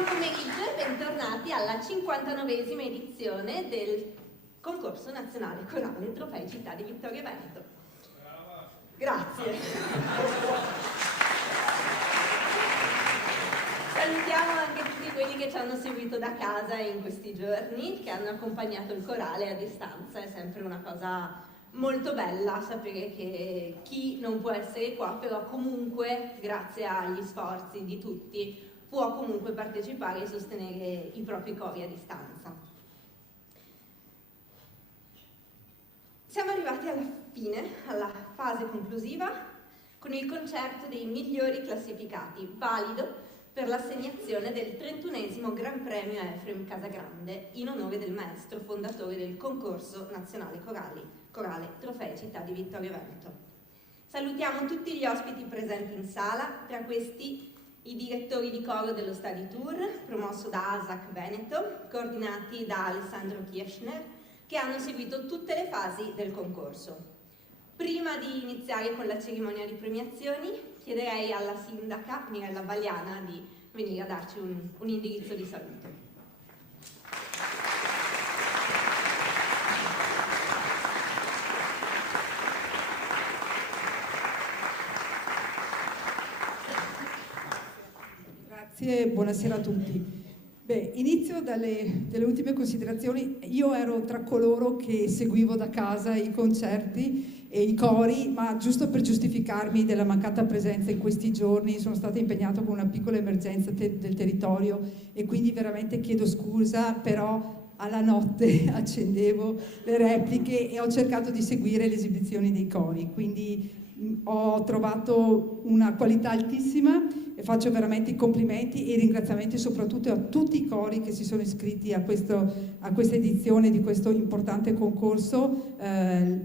Buon pomeriggio e bentornati alla 59esima edizione del concorso nazionale corale Trofei Città di Vittorio Veneto. Grazie. Salutiamo anche tutti quelli che ci hanno seguito da casa in questi giorni, che hanno accompagnato il corale a distanza. È sempre una cosa molto bella sapere che chi non può essere qua, però comunque, grazie agli sforzi di tutti, può comunque partecipare e sostenere i propri cori a distanza. Siamo arrivati alla fine, alla fase conclusiva, con il concerto dei migliori classificati, valido per l'assegnazione del 31esimo Gran Premio Efrem Casagrande in onore del maestro fondatore del concorso nazionale corale Trofei Città di Vittorio Veneto. Salutiamo tutti gli ospiti presenti in sala, tra questi i direttori di coro dello Study Tour, promosso da ASAC Veneto, coordinati da Alessandro Kirchner, che hanno seguito tutte le fasi del concorso. Prima di iniziare con la cerimonia di premiazioni, chiederei alla sindaca Mirella Vagliana di venire a darci un indirizzo di saluto. Grazie, buonasera a tutti. Beh, inizio dalle ultime considerazioni. Io ero tra coloro che seguivo da casa i concerti e i cori, ma giusto per giustificarmi della mancata presenza in questi giorni sono stata impegnata con una piccola emergenza del territorio e quindi veramente chiedo scusa, però alla notte accendevo le repliche e ho cercato di seguire le esibizioni dei cori, quindi ho trovato una qualità altissima e faccio veramente i complimenti e i ringraziamenti soprattutto a tutti i cori che si sono iscritti a questa edizione di questo importante concorso,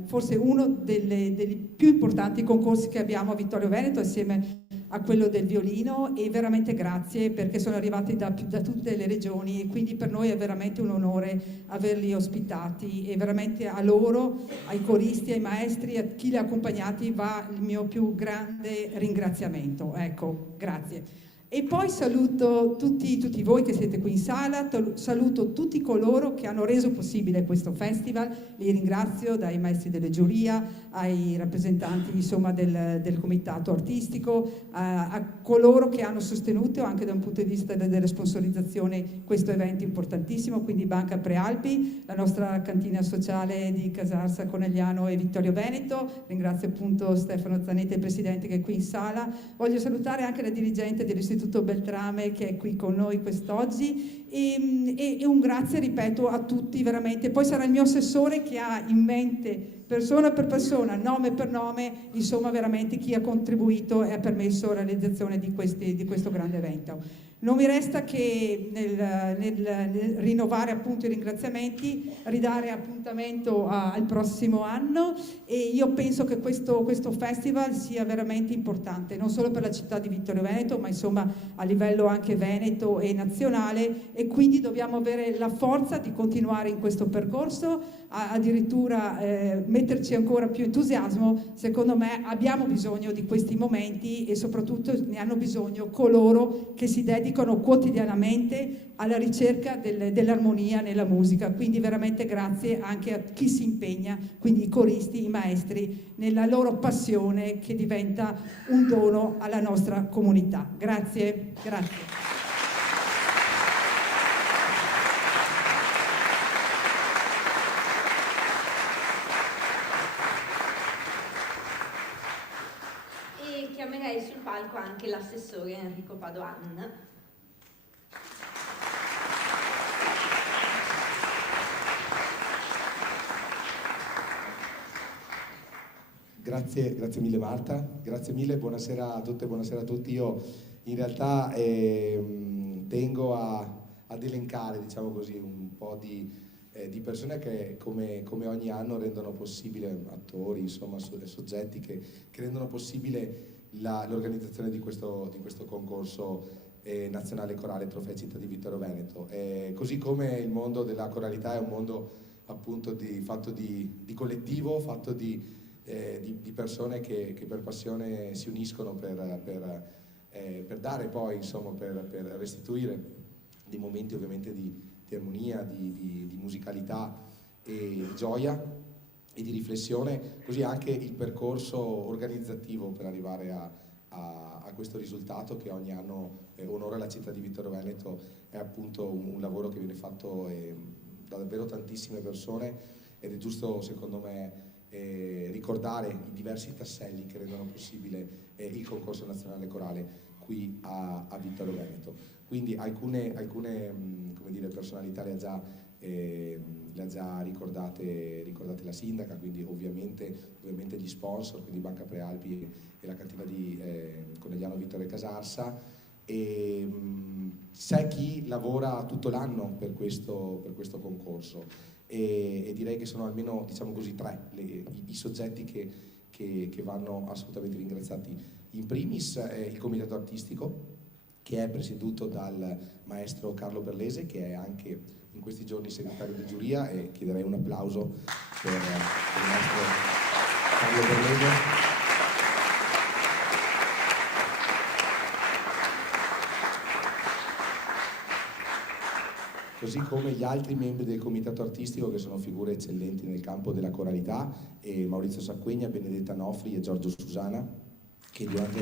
forse uno dei più importanti concorsi che abbiamo a Vittorio Veneto assieme a quello del violino, e veramente grazie perché sono arrivati da tutte le regioni e quindi per noi è veramente un onore averli ospitati, e veramente a loro, ai coristi, ai maestri, a chi li ha accompagnati va il mio più grande ringraziamento. Ecco, grazie. E poi saluto tutti voi che siete qui in sala, saluto tutti coloro che hanno reso possibile questo festival, li ringrazio, dai maestri delle giuria ai rappresentanti insomma del comitato artistico, a coloro che hanno sostenuto anche da un punto di vista della sponsorizzazione questo evento importantissimo, quindi Banca Prealpi, la nostra cantina sociale di Casarsa, Conegliano e Vittorio Veneto. Ringrazio appunto Stefano Zanetti, il presidente, che è qui in sala. Voglio salutare anche la dirigente dell'Istituto Beltrame che è qui con noi quest'oggi, e un grazie, ripeto, a tutti veramente. Poi sarà il mio assessore che ha in mente persona per persona, nome per nome, insomma veramente chi ha contribuito e ha permesso la realizzazione di questo grande evento. Non mi resta che nel rinnovare appunto i ringraziamenti, ridare appuntamento al prossimo anno, e io penso che questo festival sia veramente importante, non solo per la città di Vittorio Veneto, ma insomma a livello anche veneto e nazionale, e quindi dobbiamo avere la forza di continuare in questo percorso, addirittura metterci ancora più entusiasmo. Secondo me abbiamo bisogno di questi momenti e soprattutto ne hanno bisogno coloro che si dedicano quotidianamente alla ricerca dell'armonia nella musica, quindi veramente grazie anche a chi si impegna, quindi i coristi, i maestri, nella loro passione che diventa un dono alla nostra comunità. Grazie, grazie. Chiamerei sul palco anche l'assessore Enrico Padoan. Grazie mille Marta, grazie mille, buonasera a tutte, buonasera a tutti. Io in realtà tengo ad elencare, diciamo così, un po' di persone che come ogni anno rendono possibile, attori, insomma soggetti che rendono possibile l'organizzazione di questo concorso nazionale corale Trofei Città di Vittorio Veneto. Così come il mondo della coralità è un mondo appunto fatto di collettivo, fatto di persone che per passione si uniscono per dare poi, insomma, per restituire dei momenti ovviamente di armonia, di musicalità e di gioia e di riflessione, così anche il percorso organizzativo per arrivare a questo risultato che ogni anno onora la città di Vittorio Veneto. È appunto un lavoro che viene fatto da davvero tantissime persone, ed è giusto secondo me ricordare i diversi tasselli che rendono possibile il concorso nazionale corale qui a Vittorio Veneto. Quindi alcune come dire, personalità le ha già ricordate la sindaca, quindi ovviamente gli sponsor, quindi Banca Prealpi e la cantina di Conegliano Vittorio Casarsa, e c'è chi lavora tutto l'anno per questo concorso, e direi che sono almeno, diciamo così, tre i soggetti che vanno assolutamente ringraziati. In primis il comitato artistico, che è presieduto dal maestro Carlo Berlese, che è anche in questi giorni segretario di giuria, e chiederei un applauso per il maestro Carlo Berlese. Così come gli altri membri del comitato artistico, che sono figure eccellenti nel campo della coralità, e Maurizio Sacquegna, Benedetta Nofri e Giorgio Susana, che durante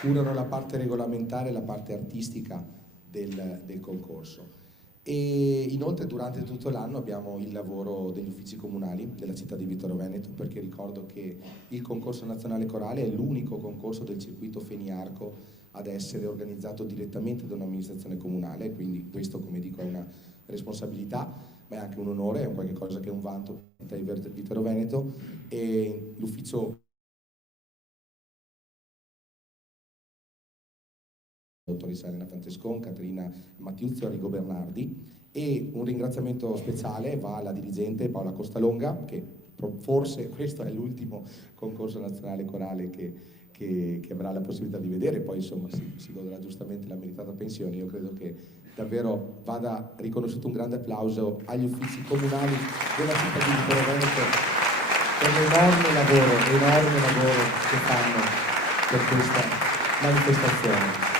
curano la parte regolamentare e la parte artistica del concorso. E inoltre durante tutto l'anno abbiamo il lavoro degli uffici comunali della città di Vittorio Veneto, perché ricordo che il concorso nazionale corale è l'unico concorso del circuito Feniarco ad essere organizzato direttamente da un'amministrazione comunale, quindi questo, come dico, è una responsabilità, ma è anche un onore, è un qualche cosa che è un vanto per la città di Vittorio Veneto. E l'ufficio dottoressa Elena Francescon, Caterina Mattiuzzo e Arrigo Bernardi, e un ringraziamento speciale va alla dirigente Paola Costalonga, che forse questo è l'ultimo concorso nazionale corale che avrà la possibilità di vedere, poi insomma si godrà giustamente la meritata pensione. Io credo che davvero vada riconosciuto un grande applauso agli uffici comunali della città di Vittorio Veneto per l'enorme lavoro che fanno per questa manifestazione.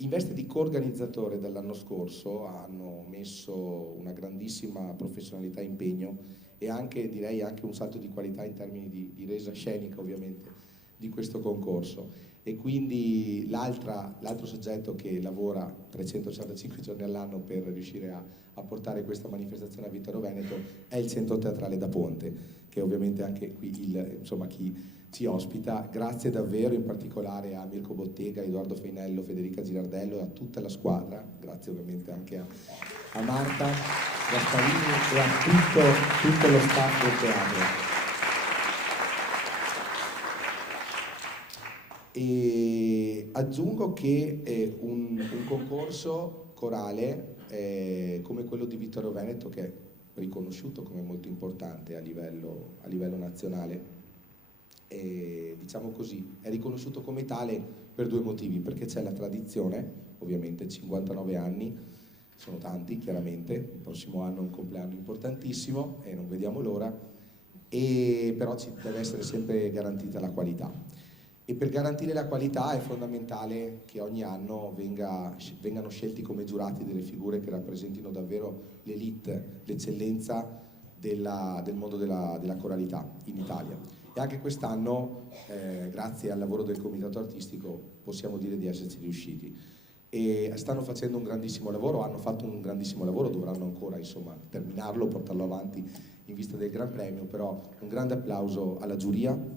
In veste di coorganizzatore dall'anno scorso hanno messo una grandissima professionalità e impegno, e anche, direi, anche un salto di qualità in termini di resa scenica ovviamente di questo concorso. E quindi l'altro soggetto che lavora 365 giorni all'anno per riuscire a portare questa manifestazione a Vittorio Veneto è il Centro Teatrale da Ponte, che ovviamente anche qui chi ci ospita. Grazie davvero in particolare a Mirko Bottega, Edoardo Feinello, Federica Girardello e a tutta la squadra, grazie ovviamente anche a Marta Gasparini e a tutto lo staff del teatro. E aggiungo che un concorso corale come quello di Vittorio Veneto, che è riconosciuto come molto importante a livello nazionale, diciamo così, è riconosciuto come tale per due motivi: perché c'è la tradizione, ovviamente 59 anni, sono tanti chiaramente, il prossimo anno è un compleanno importantissimo e non vediamo l'ora, e però ci deve essere sempre garantita la qualità. E per garantire la qualità è fondamentale che ogni anno vengano scelti come giurati delle figure che rappresentino davvero l'elite, l'eccellenza del mondo della coralità in Italia. E anche quest'anno, grazie al lavoro del comitato artistico, possiamo dire di esserci riusciti. E stanno facendo un grandissimo lavoro, hanno fatto un grandissimo lavoro, dovranno ancora terminarlo, portarlo avanti in vista del Gran Premio, però un grande applauso alla giuria.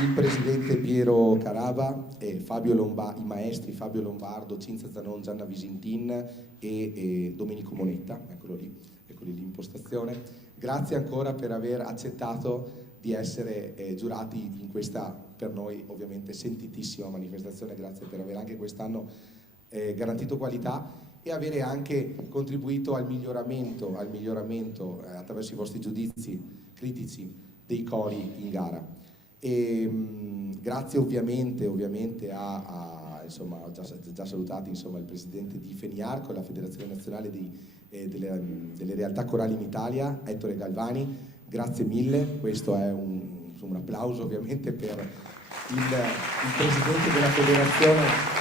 Il presidente Piero Carava, i maestri Fabio Lombardo, Cinzia Zanon, Gianna Visintin e Domenico Monetta, eccoli lì in postazione. Grazie ancora per aver accettato di essere giurati in questa, per noi ovviamente, sentitissima manifestazione. Grazie per aver anche quest'anno garantito qualità e avere anche contribuito al miglioramento attraverso i vostri giudizi critici dei cori in gara. Grazie ovviamente insomma, ho già salutato insomma, il presidente di Feniarco, la Federazione Nazionale delle Realtà Corali in Italia, Ettore Galvani, grazie mille, questo è un applauso ovviamente per il presidente della federazione.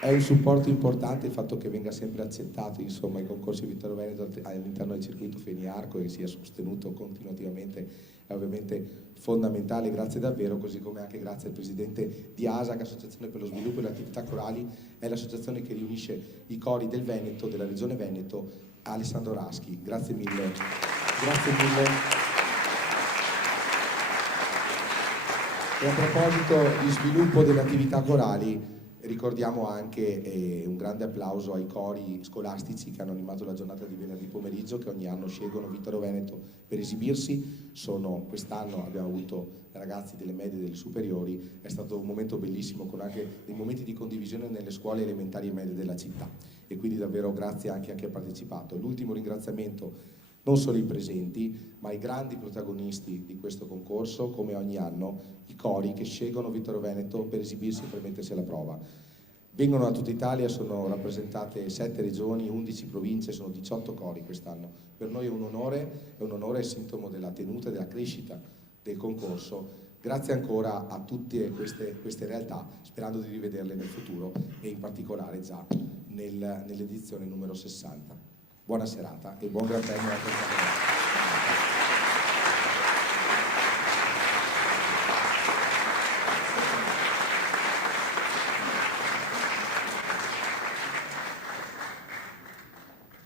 È un supporto importante il fatto che venga sempre accettato insomma, il concorso Vittorio Veneto all'interno del circuito Feniarco e sia sostenuto continuativamente, è ovviamente fondamentale, grazie davvero, così come anche grazie al presidente di ASAC, Associazione per lo Sviluppo e le Attività Corali, è l'associazione che riunisce i cori del Veneto, della regione Veneto, Alessandro Raschi. Grazie mille. Grazie mille. E a proposito di sviluppo delle attività corali, ricordiamo anche un grande applauso ai cori scolastici che hanno animato la giornata di venerdì pomeriggio, che ogni anno scelgono Vittorio Veneto per esibirsi. Quest'anno abbiamo avuto ragazzi delle medie e delle superiori, è stato un momento bellissimo con anche dei momenti di condivisione nelle scuole elementari e medie della città, e quindi davvero grazie anche a chi ha partecipato. L'ultimo ringraziamento non solo i presenti, ma i grandi protagonisti di questo concorso, come ogni anno, i cori che scelgono Vittorio Veneto per esibirsi e per mettersi alla prova. Vengono da tutta Italia, sono rappresentate 7 regioni, 11 province, sono 18 cori quest'anno. Per noi è un onore, è sintomo della tenuta e della crescita del concorso. Grazie ancora a tutte queste realtà, sperando di rivederle nel futuro e in particolare già nell'edizione numero 60. Buona serata e buon Gran Premio a tutti.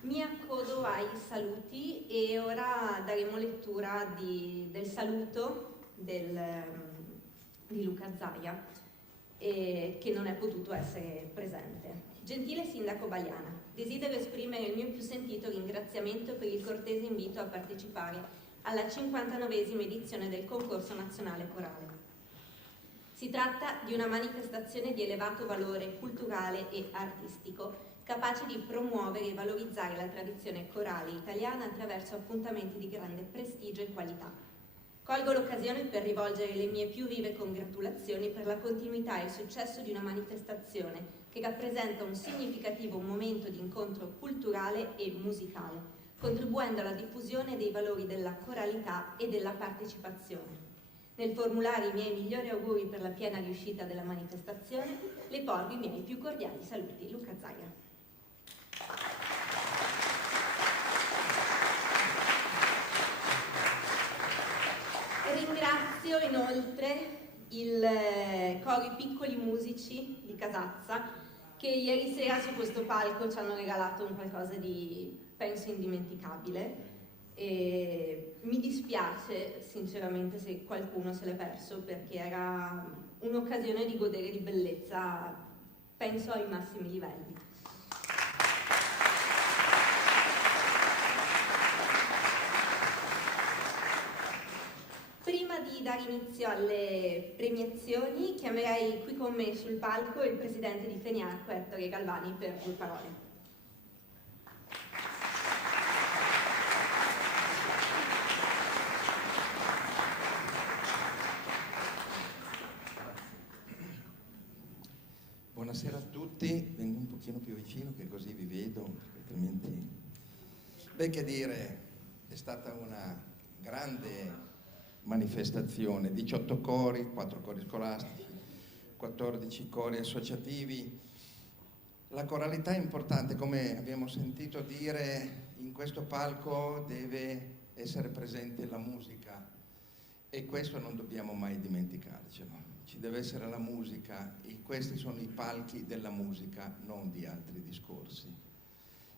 Mi accodo ai saluti e ora daremo lettura del saluto di Luca Zaia, che non è potuto essere presente. Gentile Sindaco Baliana, desidero esprimere il mio più sentito ringraziamento per il cortese invito a partecipare alla 59esima edizione del Concorso Nazionale Corale. Si tratta di una manifestazione di elevato valore culturale e artistico, capace di promuovere e valorizzare la tradizione corale italiana attraverso appuntamenti di grande prestigio e qualità. Colgo l'occasione per rivolgere le mie più vive congratulazioni per la continuità e il successo di una manifestazione che rappresenta un significativo momento di incontro culturale e musicale, contribuendo alla diffusione dei valori della coralità e della partecipazione. Nel formulare i miei migliori auguri per la piena riuscita della manifestazione, le porgo i miei più cordiali saluti. Luca Zaia. Ringrazio inoltre il coro I Piccoli Musici di Casazza, che ieri sera su questo palco ci hanno regalato un qualcosa di, penso, indimenticabile. E mi dispiace sinceramente se qualcuno se l'è perso, perché era un'occasione di godere di bellezza, penso, ai massimi livelli. Prima di dare inizio alle premiazioni, chiamerei qui con me sul palco il presidente di Feniarco, Ettore Galvani, per 2 parole. Buonasera a tutti, vengo un pochino più vicino che così vi vedo, perché altrimenti... Beh, che dire, è stata una grande manifestazione, 18 cori, 4 cori scolastici, 14 cori associativi. La coralità è importante, come abbiamo sentito dire, in questo palco deve essere presente la musica e questo non dobbiamo mai dimenticarcelo. Ci deve essere la musica e questi sono i palchi della musica, non di altri discorsi.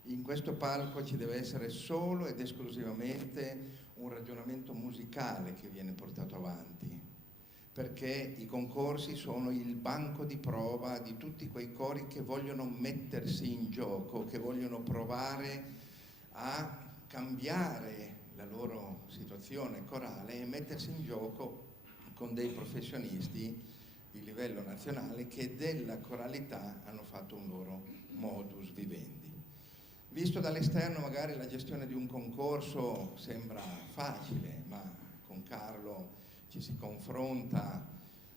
In questo palco ci deve essere solo ed esclusivamente un ragionamento musicale che viene portato avanti, perché i concorsi sono il banco di prova di tutti quei cori che vogliono mettersi in gioco, che vogliono provare a cambiare la loro situazione corale e mettersi in gioco con dei professionisti di livello nazionale che della coralità hanno fatto un loro modus vivendi. Visto dall'esterno magari la gestione di un concorso sembra facile, ma con Carlo ci si confronta,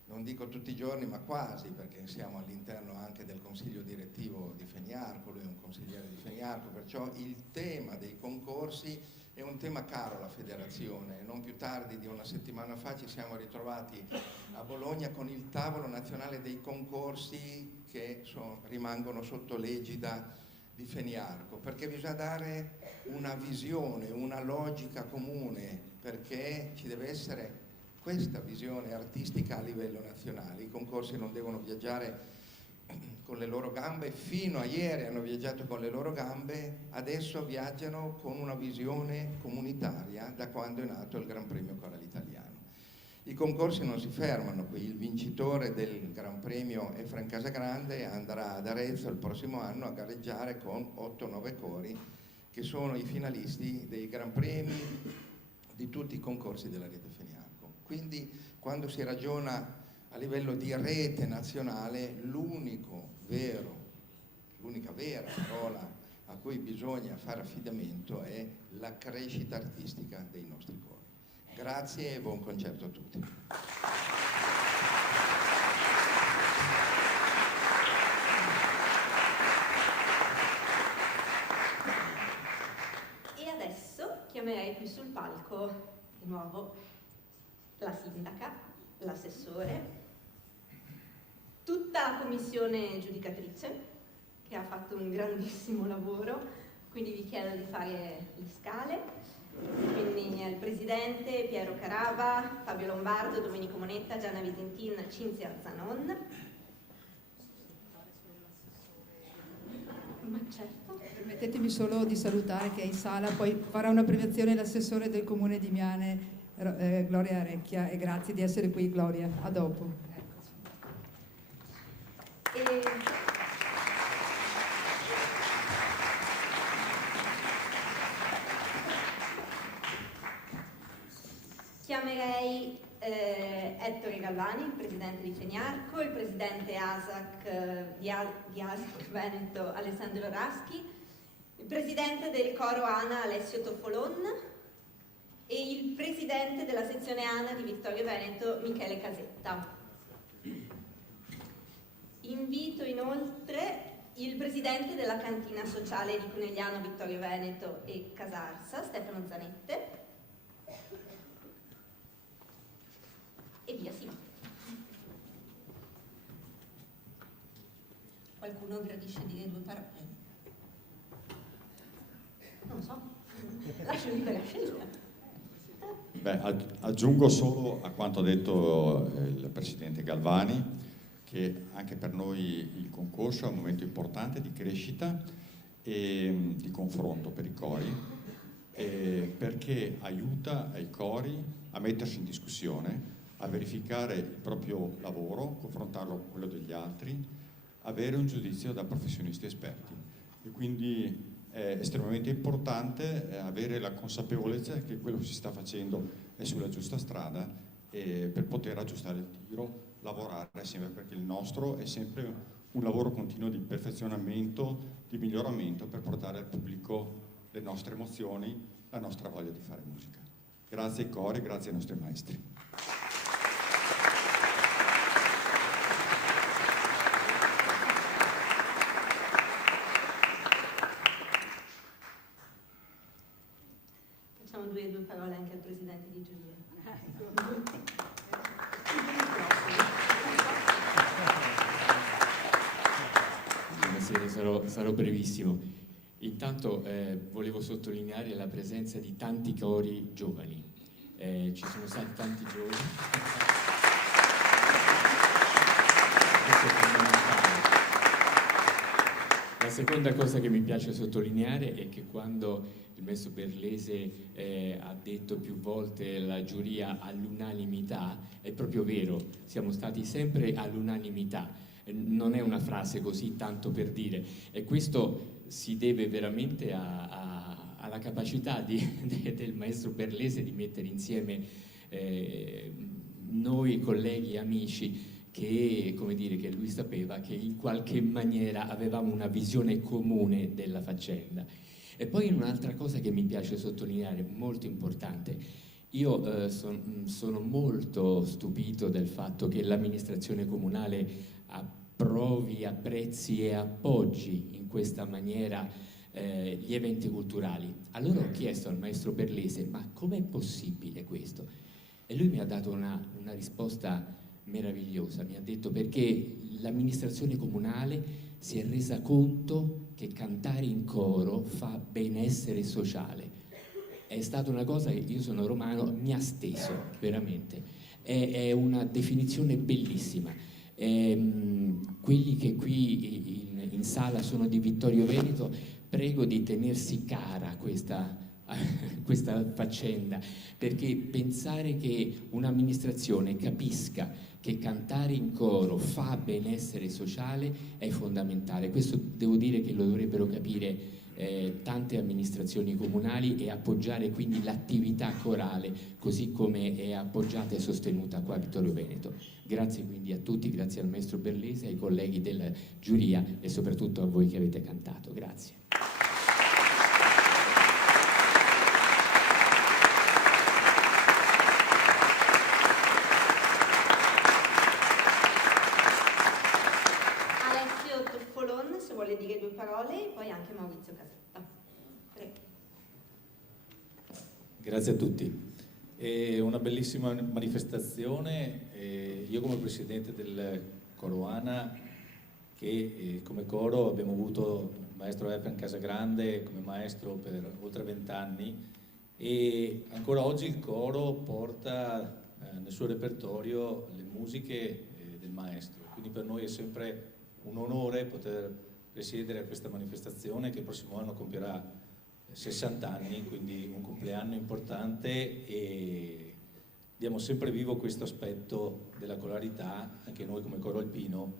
non dico tutti i giorni, ma quasi, perché siamo all'interno anche del consiglio direttivo di Feniarco, lui è un consigliere di Feniarco, perciò il tema dei concorsi è un tema caro alla federazione. Non più tardi di una settimana fa ci siamo ritrovati a Bologna con il tavolo nazionale dei concorsi che rimangono sotto l'egida di Feniarco, perché bisogna dare una visione, una logica comune, perché ci deve essere questa visione artistica a livello nazionale. I concorsi non devono viaggiare con le loro gambe, fino a ieri hanno viaggiato con le loro gambe, adesso viaggiano con una visione comunitaria da quando è nato il Gran Premio Corale Italiano. I concorsi non si fermano qui, il vincitore del Gran Premio Efrain Casagrande andrà ad Arezzo il prossimo anno a gareggiare con 8-9 cori che sono i finalisti dei Gran Premi di tutti i concorsi della rete Feniarco. Quindi quando si ragiona a livello di rete nazionale, l'unica vera parola a cui bisogna fare affidamento è la crescita artistica dei nostri cori. Grazie e buon concerto a tutti. E adesso chiamerei qui sul palco di nuovo la sindaca, l'assessore, tutta la commissione giudicatrice che ha fatto un grandissimo lavoro, quindi vi chiedo di fare le scale. Quindi il presidente Piero Carava, Fabio Lombardo, Domenico Monetta, Gianna Visentin, Cinzia Zanon. Ma certo. Permettetemi solo di salutare che è in sala, poi farà una premiazione l'assessore del comune di Miane, Gloria Arecchia, e grazie di essere qui Gloria, a dopo. Chiamerei Ettore Galvani, il presidente di Feniarco, il presidente ASAC di ASAC Veneto Alessandro Raschi, il presidente del coro ANA Alessio Toffolon e il presidente della sezione ANA di Vittorio Veneto Michele Casetta. Invito inoltre il presidente della cantina sociale di Conegliano Vittorio Veneto e Casarsa, Stefano Zanette. E via si va. Qualcuno gradisce dire due parole? Non lo so, lascio libera scelta. Beh, aggiungo solo a quanto ha detto il presidente Galvani che anche per noi il concorso è un momento importante di crescita e di confronto per i cori, perché aiuta i cori a mettersi in discussione, a verificare il proprio lavoro, confrontarlo con quello degli altri, avere un giudizio da professionisti esperti. E quindi è estremamente importante avere la consapevolezza che quello che si sta facendo è sulla giusta strada e per poter aggiustare il tiro, lavorare sempre, perché il nostro è sempre un lavoro continuo di perfezionamento, di miglioramento per portare al pubblico le nostre emozioni, la nostra voglia di fare musica. Grazie ai cori, grazie ai nostri maestri. Facciamo due parole anche al presidente di giuria. Buonasera, sarò brevissimo. Intanto volevo sottolineare la presenza di tanti cori giovani. Ci sono stati tanti giovani. Questo è fondamentale. La seconda cosa che mi piace sottolineare è che quando il maestro Berlese ha detto più volte la giuria all'unanimità, è proprio vero, siamo stati sempre all'unanimità, non è una frase così tanto per dire, e questo si deve veramente alla capacità del maestro Berlese di mettere insieme noi colleghi e amici che, come dire, che lui sapeva che in qualche maniera avevamo una visione comune della faccenda. E poi un'altra cosa che mi piace sottolineare, molto importante, io sono molto stupito del fatto che l'amministrazione comunale approvi, apprezzi e appoggi in questa maniera gli eventi culturali. Allora ho chiesto al maestro Berlese: ma com'è possibile questo? E lui mi ha dato una risposta meravigliosa. Mi ha detto: perché l'amministrazione comunale si è resa conto che cantare in coro fa benessere sociale. È stata una cosa che, io sono romano, mi ha steso veramente. È una definizione bellissima. Quelli che qui in sala sono di Vittorio Veneto, prego di tenersi cara questa faccenda, perché pensare che un'amministrazione capisca che cantare in coro fa benessere sociale è fondamentale. Questo devo dire che lo dovrebbero capire tante amministrazioni comunali, e appoggiare quindi l'attività corale così come è appoggiata e sostenuta qua a Vittorio Veneto. Grazie quindi a tutti, grazie al maestro Berlese, ai colleghi della giuria e soprattutto a voi che avete cantato. Grazie. Vuole dire due parole, e poi anche Maurizio Casetta. Prego. Grazie a tutti. È una bellissima manifestazione. Io come presidente del Coro ANA, che come coro abbiamo avuto il maestro Efrem Casagrande come maestro per oltre 20 anni, e ancora oggi il coro porta nel suo repertorio le musiche del maestro. Quindi per noi è sempre un onore poter presiedere a questa manifestazione, che il prossimo anno compierà 60 anni, quindi un compleanno importante, e diamo sempre vivo questo aspetto della coralità, anche noi come coro alpino,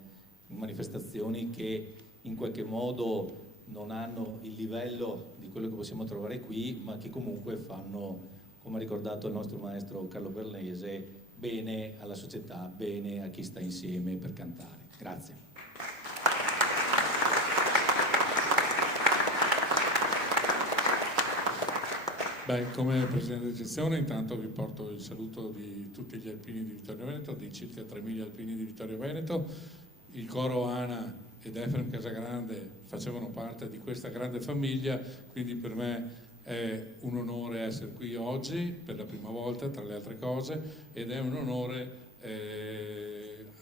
in manifestazioni che in qualche modo non hanno il livello di quello che possiamo trovare qui, ma che comunque fanno, come ha ricordato il nostro maestro Carlo Berlese, bene alla società, bene a chi sta insieme per cantare. Grazie. Beh, come Presidente di sezione intanto vi porto il saluto di tutti gli alpini di Vittorio Veneto, di circa 3.000 alpini di Vittorio Veneto. Il coro ANA ed Efrem Casagrande facevano parte di questa grande famiglia, quindi per me è un onore essere qui oggi per la prima volta, tra le altre cose, ed è un onore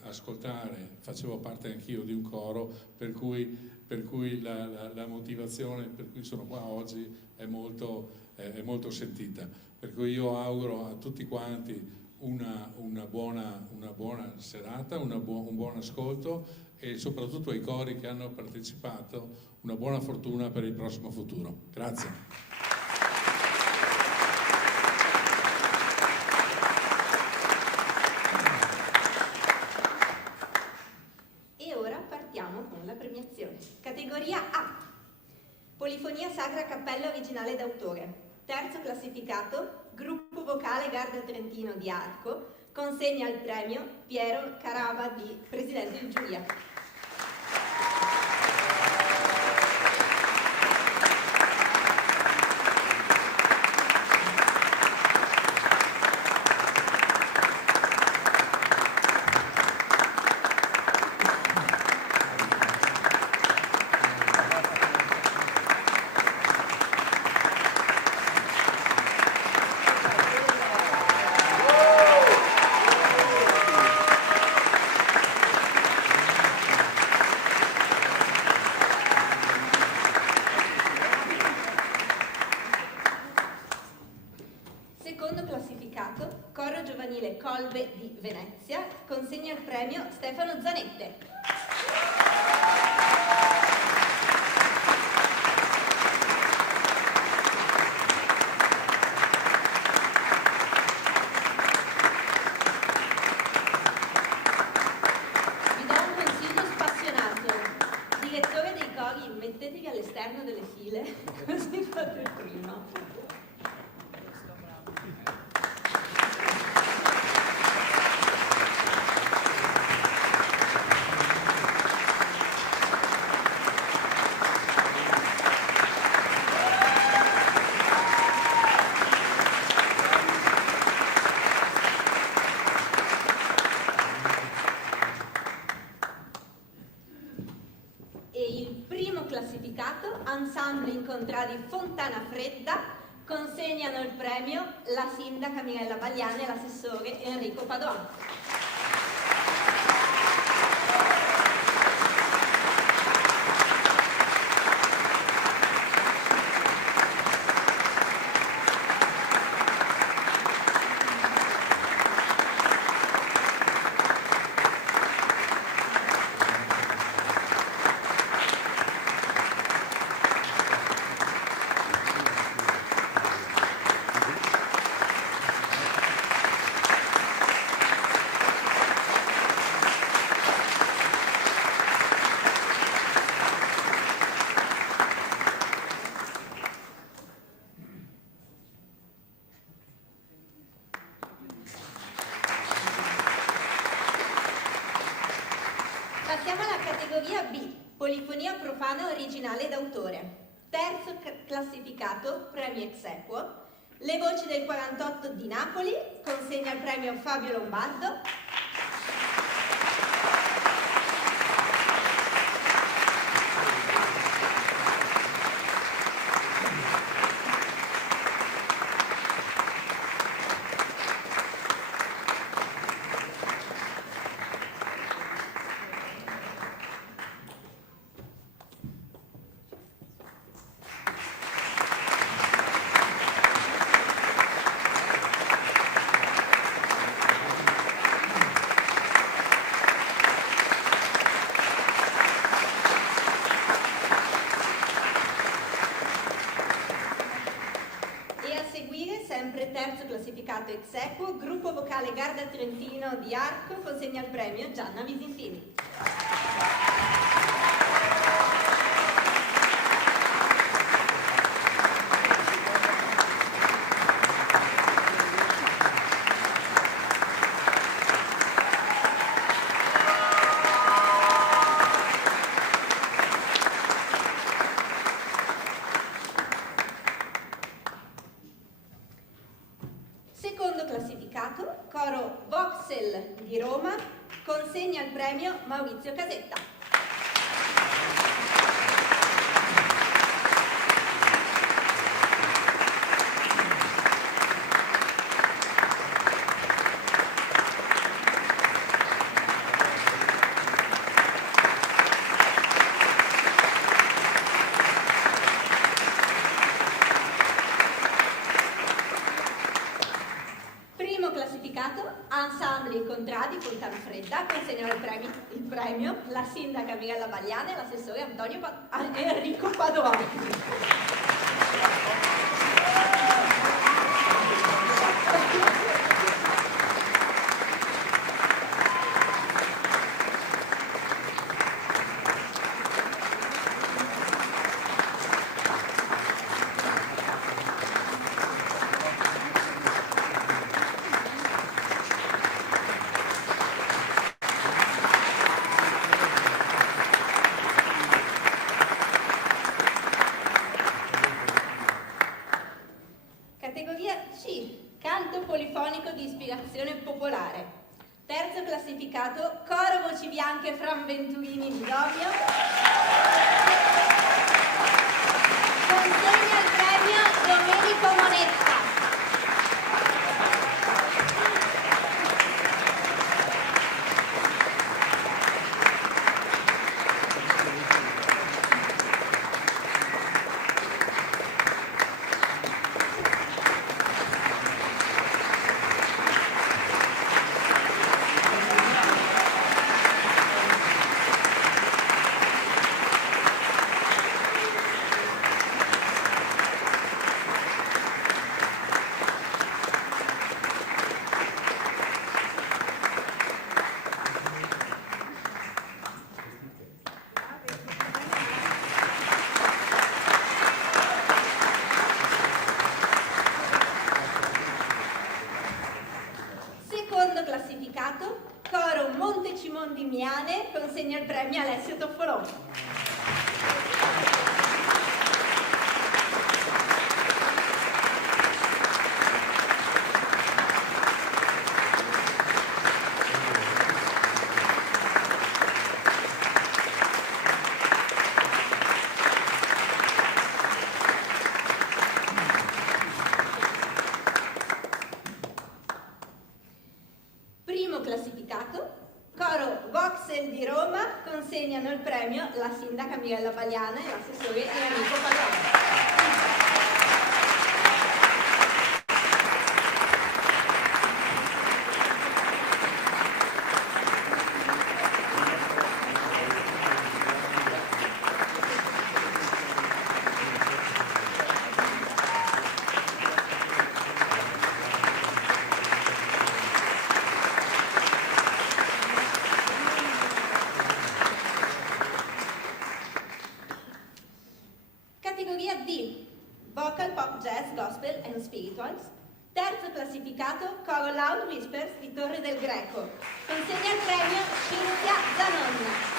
ascoltare. Facevo parte anch'io di un coro, per cui la motivazione per cui sono qua oggi è molto sentita, per cui io auguro a tutti quanti una buona serata, un buon ascolto, e soprattutto ai cori che hanno partecipato una buona fortuna per il prossimo futuro. Grazie. E ora partiamo con la premiazione. Categoria A: Polifonia Sacra Cappella Originale d'autore. Terzo classificato, Gruppo Vocale Garda Trentino di Arco, consegna il premio Piero Carava, di Presidente di Giuria. Secondo classificato, Coro Giovanile Colbe di Venezia, consegna il premio Stefano Zanette. Vi do un consiglio spassionato: direttore dei cori, mettetevi all'esterno delle file, così fate il primo. Fredda consegnano il premio la sindaca Mirella Bagliani e l'assessore Enrico Padoan. Passiamo alla categoria B, polifonia profana originale d'autore. Terzo classificato, premio ex equo. Le voci del 48 di Napoli, consegna il premio Fabio Lombardo. Sempre terzo classificato ex equo, gruppo vocale Garda Trentino di Arco, consegna il premio Gianna Visintini. Secondo classificato, coro Voxel di Roma, consegna il premio Maurizio Casetta. Ensemble Contradi Fontana Fredda consegnano il premio la sindaca Mirella Bagliani e l'assessore Enrico Padoan. Categoria C, canto polifonico di ispirazione popolare. Terzo classificato, coro Voci Bianche Fran Venturini di Domio. Consegna il premio Domenico Monetta. Classificato, coro Montecimon di Miane, consegna il premio Alessio Toffolò. consegnano il premio la sindaca Mirella Bagliana e l'assessore Enrico Padron. Categoria D, Vocal Pop Jazz Gospel and Spirituals. Terzo classificato, Coro Loud Whispers di Torre del Greco. Consegna il premio Cinzia Zanon.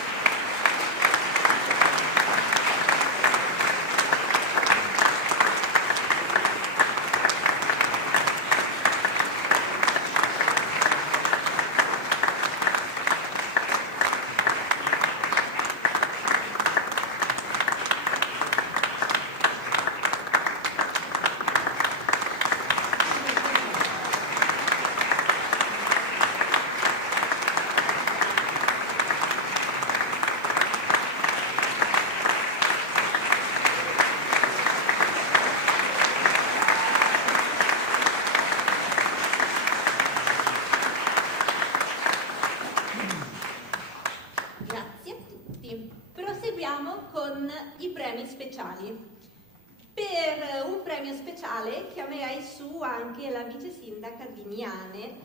Con i premi speciali. Per un premio speciale chiamerei su anche la vice sindaca di Miane,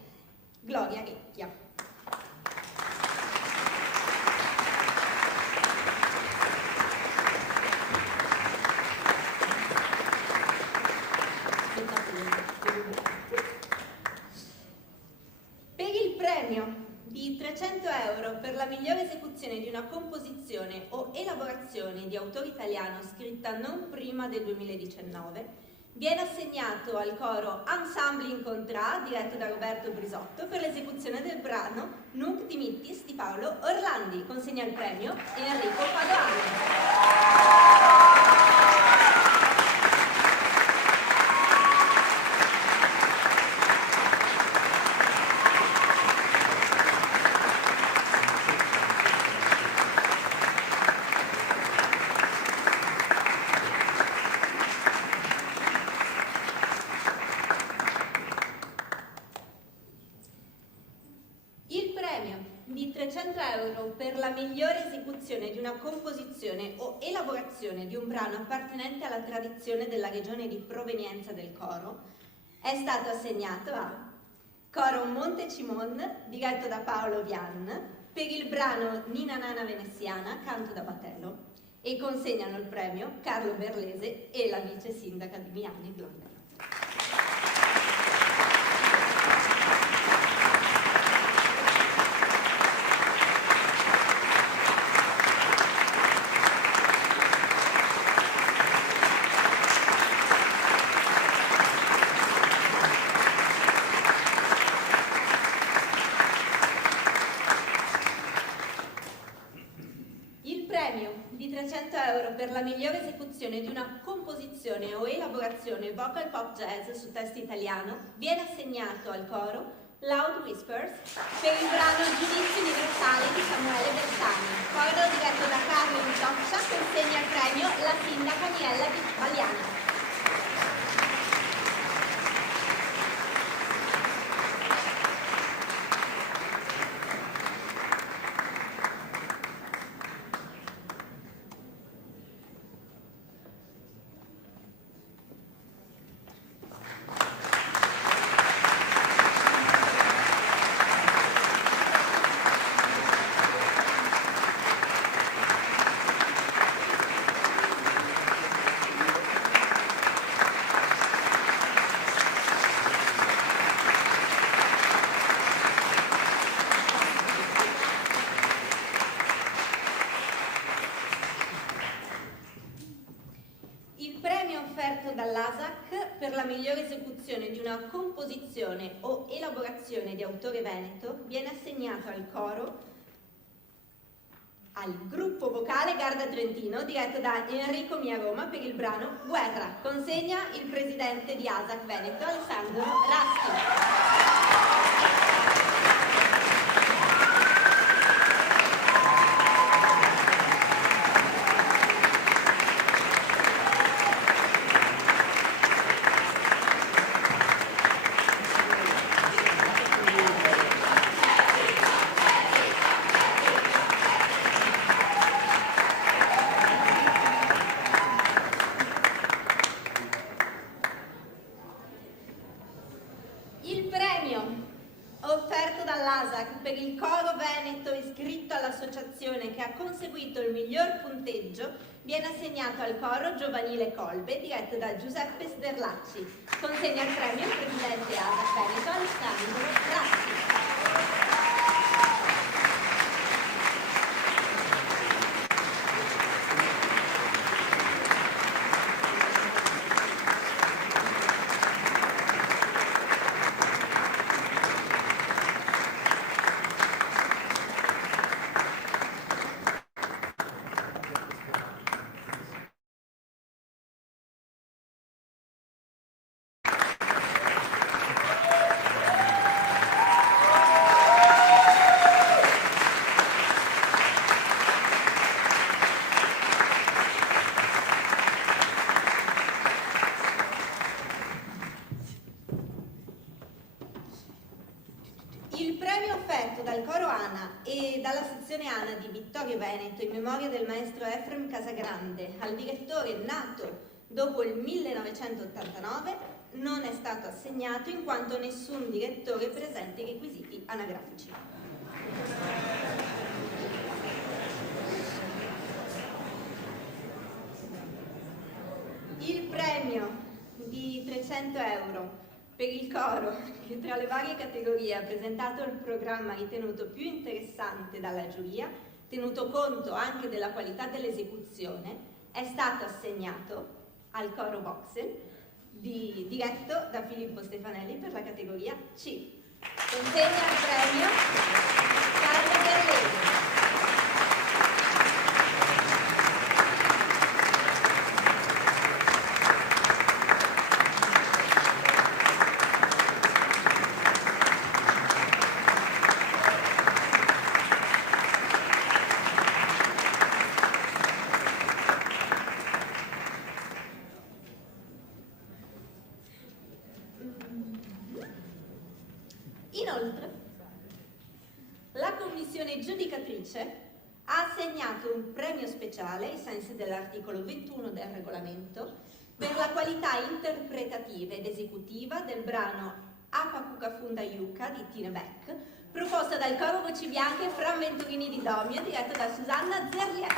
Gloria Recchia. Per il premio di 300 euro per la migliore esecuzione di una composizione o elaborazione di autore italiano scritta non prima del 2019, viene assegnato al coro Ensemble in Contra, diretto da Roberto Brisotto, per l'esecuzione del brano Nunc Dimittis di Paolo Orlandi. Consegna il premio Enrico Padoani. Di 300 euro per la migliore esecuzione di una composizione o elaborazione di un brano appartenente alla tradizione della regione di provenienza del coro è stato assegnato a Coro Monte Cimon, diretto da Paolo Vian, per il brano Nina Nana Veneziana, canto da Batello, e consegnano il premio Carlo Berlese e la vice sindaca di Miani, Gloria. Di 300 euro per la migliore esecuzione di una composizione o elaborazione vocal pop jazz su testo italiano viene assegnato al coro Loud Whispers per il brano Giudizio universale di Samuele Bersani. Coro diretto da Carlo Intoccia, consegna il premio la sindaca Mirella Bagliana. Dall'ASAC per la migliore esecuzione di una composizione o elaborazione di autore veneto viene assegnato al coro al gruppo vocale Garda Trentino diretto da Enrico Miaroma per il brano Guerra. Consegna il presidente di ASAC Veneto Alessandro Raschi. ASAC per il coro veneto iscritto all'associazione che ha conseguito il miglior punteggio viene assegnato al coro giovanile Colbe diretto da Giuseppe Sderlacci. Consegna il premio il presidente ASAC Veneto Alessandro Grassi. Di Vittorio Veneto in memoria del maestro Efrem Casagrande al direttore nato dopo il 1989 non è stato assegnato in quanto nessun direttore presenta i requisiti anagrafici. Il premio di 300 euro per il coro che tra le varie categorie ha presentato il programma ritenuto più interessante dalla giuria, tenuto conto anche della qualità dell'esecuzione, è stato assegnato al coro Boxen, diretto da Filippo Stefanelli per la categoria C. Consegna il premio Carlo Berlesi. Inoltre, la commissione giudicatrice ha assegnato un premio speciale, ai sensi dell'articolo 21 del regolamento, per la qualità interpretativa ed esecutiva del brano Apacuca Funda Yucca di Tine Beck, proposta dal coro Voci Bianche Fra Venturini di Domio, diretto da Susanna Zeriali.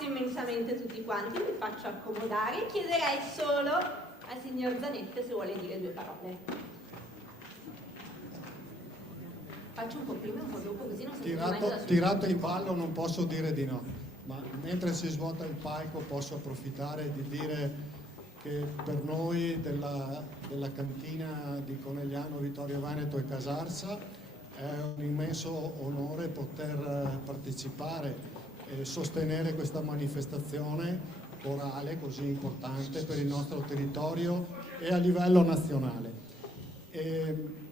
Immensamente tutti quanti, mi faccio accomodare e chiederei solo al signor Zanetta se vuole dire due parole. Faccio un po' prima e un po' dopo, così non si tirato in ballo non posso dire di no, ma mentre si svuota il palco posso approfittare di dire che per noi della cantina di Conegliano, Vittorio Veneto e Casarsa è un immenso onore poter partecipare e sostenere questa manifestazione corale così importante per il nostro territorio e a livello nazionale.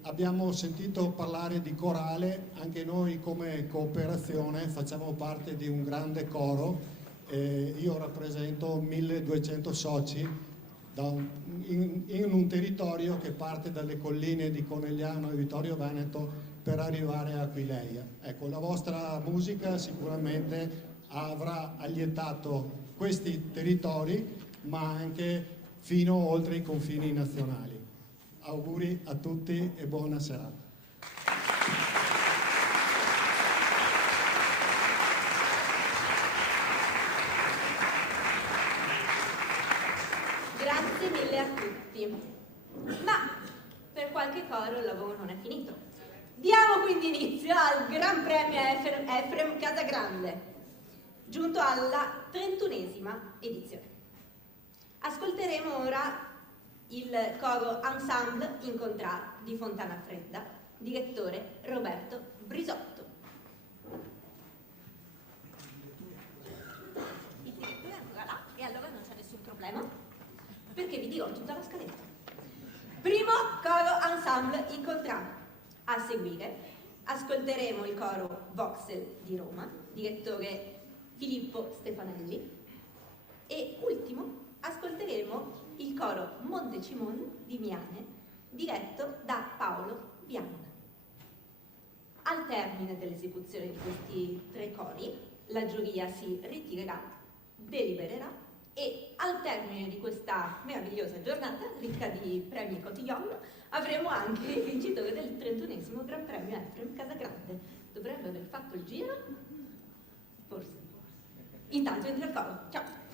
Abbiamo sentito parlare di corale, anche noi come cooperazione facciamo parte di un grande coro, io rappresento 1200 soci in un territorio che parte dalle colline di Conegliano e Vittorio Veneto per arrivare a Aquileia. Ecco, la vostra musica sicuramente avrà allietato questi territori, ma anche fino oltre i confini nazionali. Auguri a tutti e buona serata. tutti. Ma per qualche coro il lavoro non è finito. Diamo quindi inizio al Gran Premio Efrem Casagrande, giunto alla 31esima edizione. Ascolteremo ora il coro Ensemble in Contrat di Fontana Fredda, direttore Roberto Brisotto. Il direttore è ancora là e allora non c'è nessun problema, perché vi dirò tutta la scaletta. Primo coro Ensemble in Contrat. A seguire ascolteremo il coro Voxel di Roma, direttore Filippo Stefanelli, e ultimo ascolteremo il coro Montecimon di Miane, diretto da Paolo Bianca. Al termine dell'esecuzione di questi 3 cori, la giuria si ritirerà, delibererà e al termine di questa meravigliosa giornata, ricca di premi e cotillon, avremo anche il vincitore del 31esimo Gran Premio Efrem Casagrande. Dovrebbe aver fatto il giro? Forse. Intanto entra il coro. Ciao!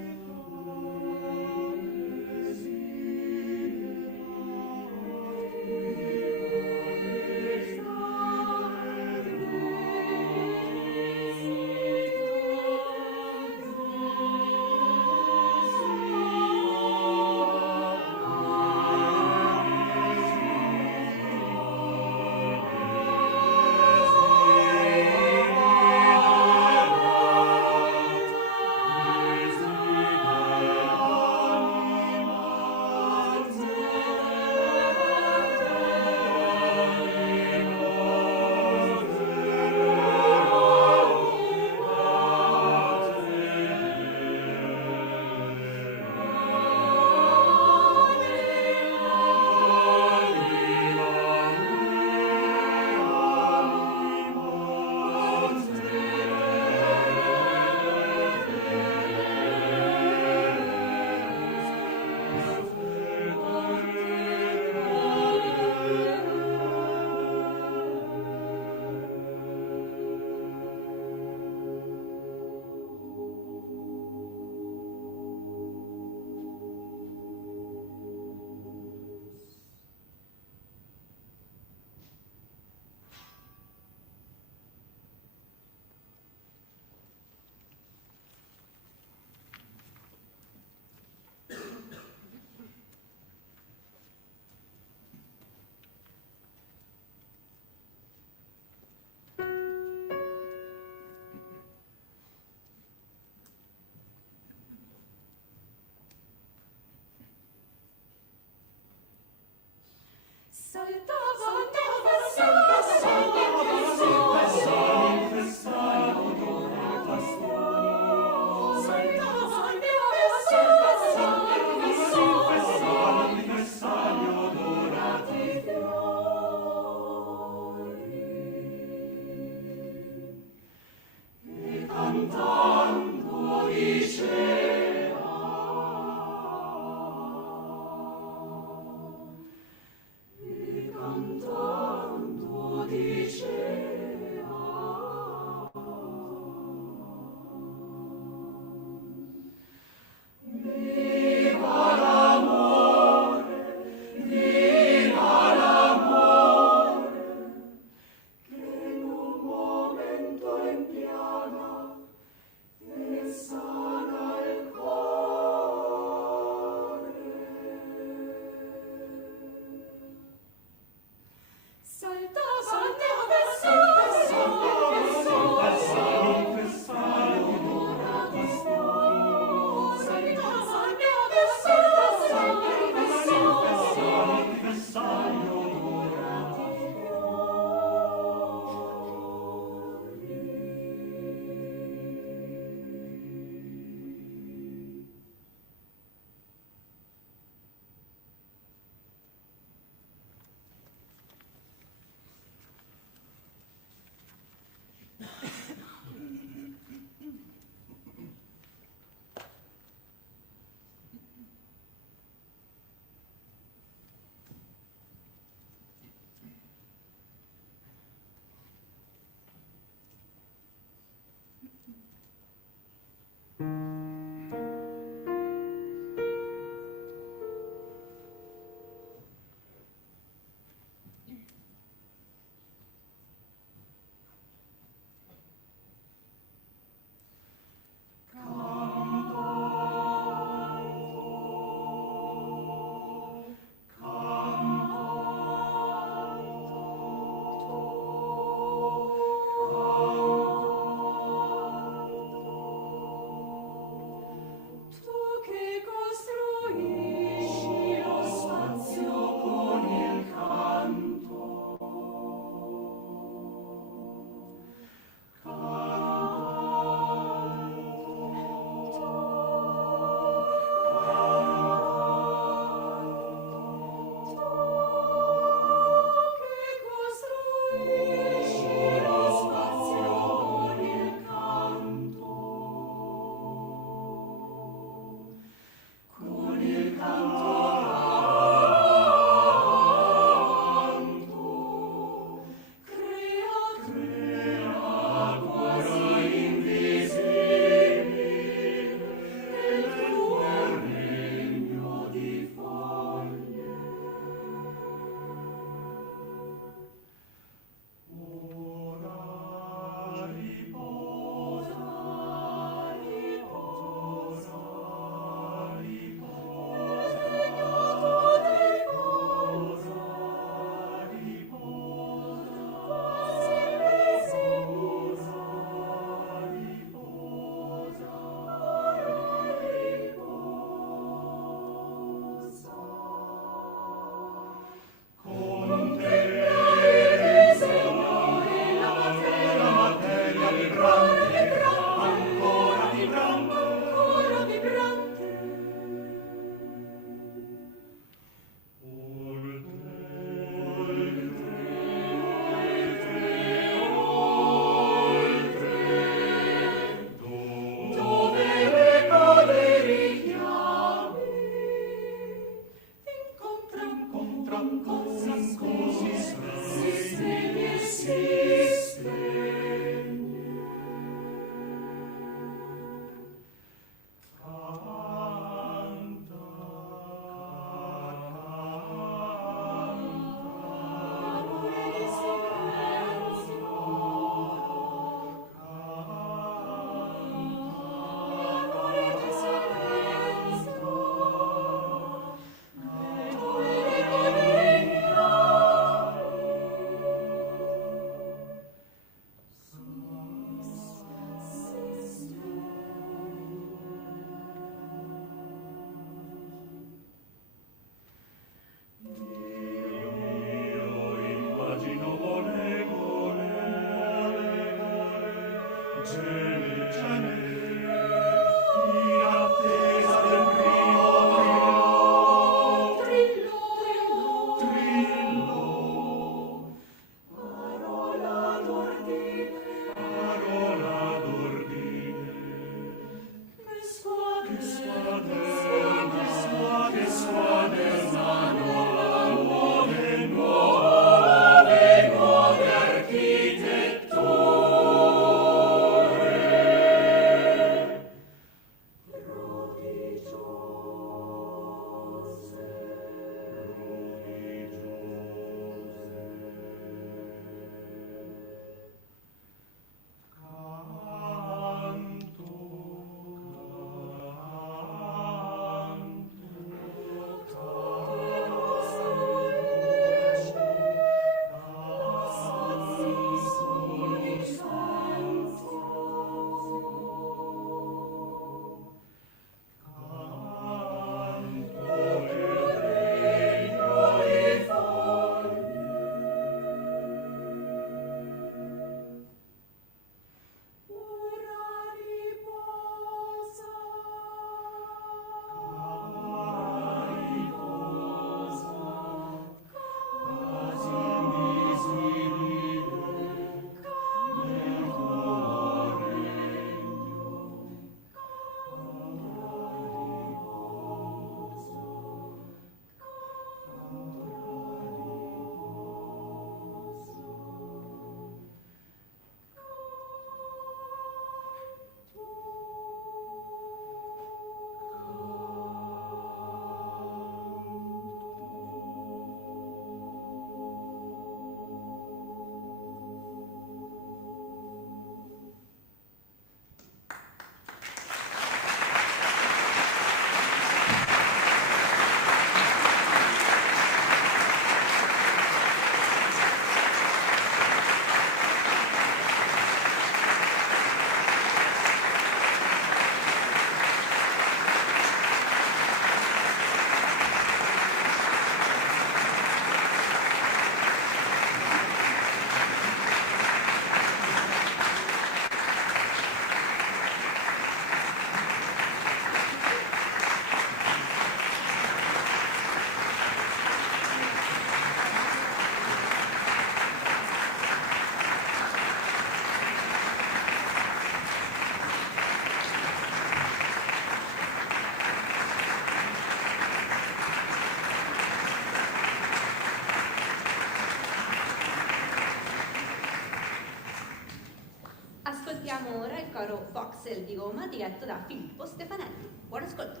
Ascoltiamo ora il coro Voxel di Roma diretto da Filippo Stefanelli. Buon ascolto.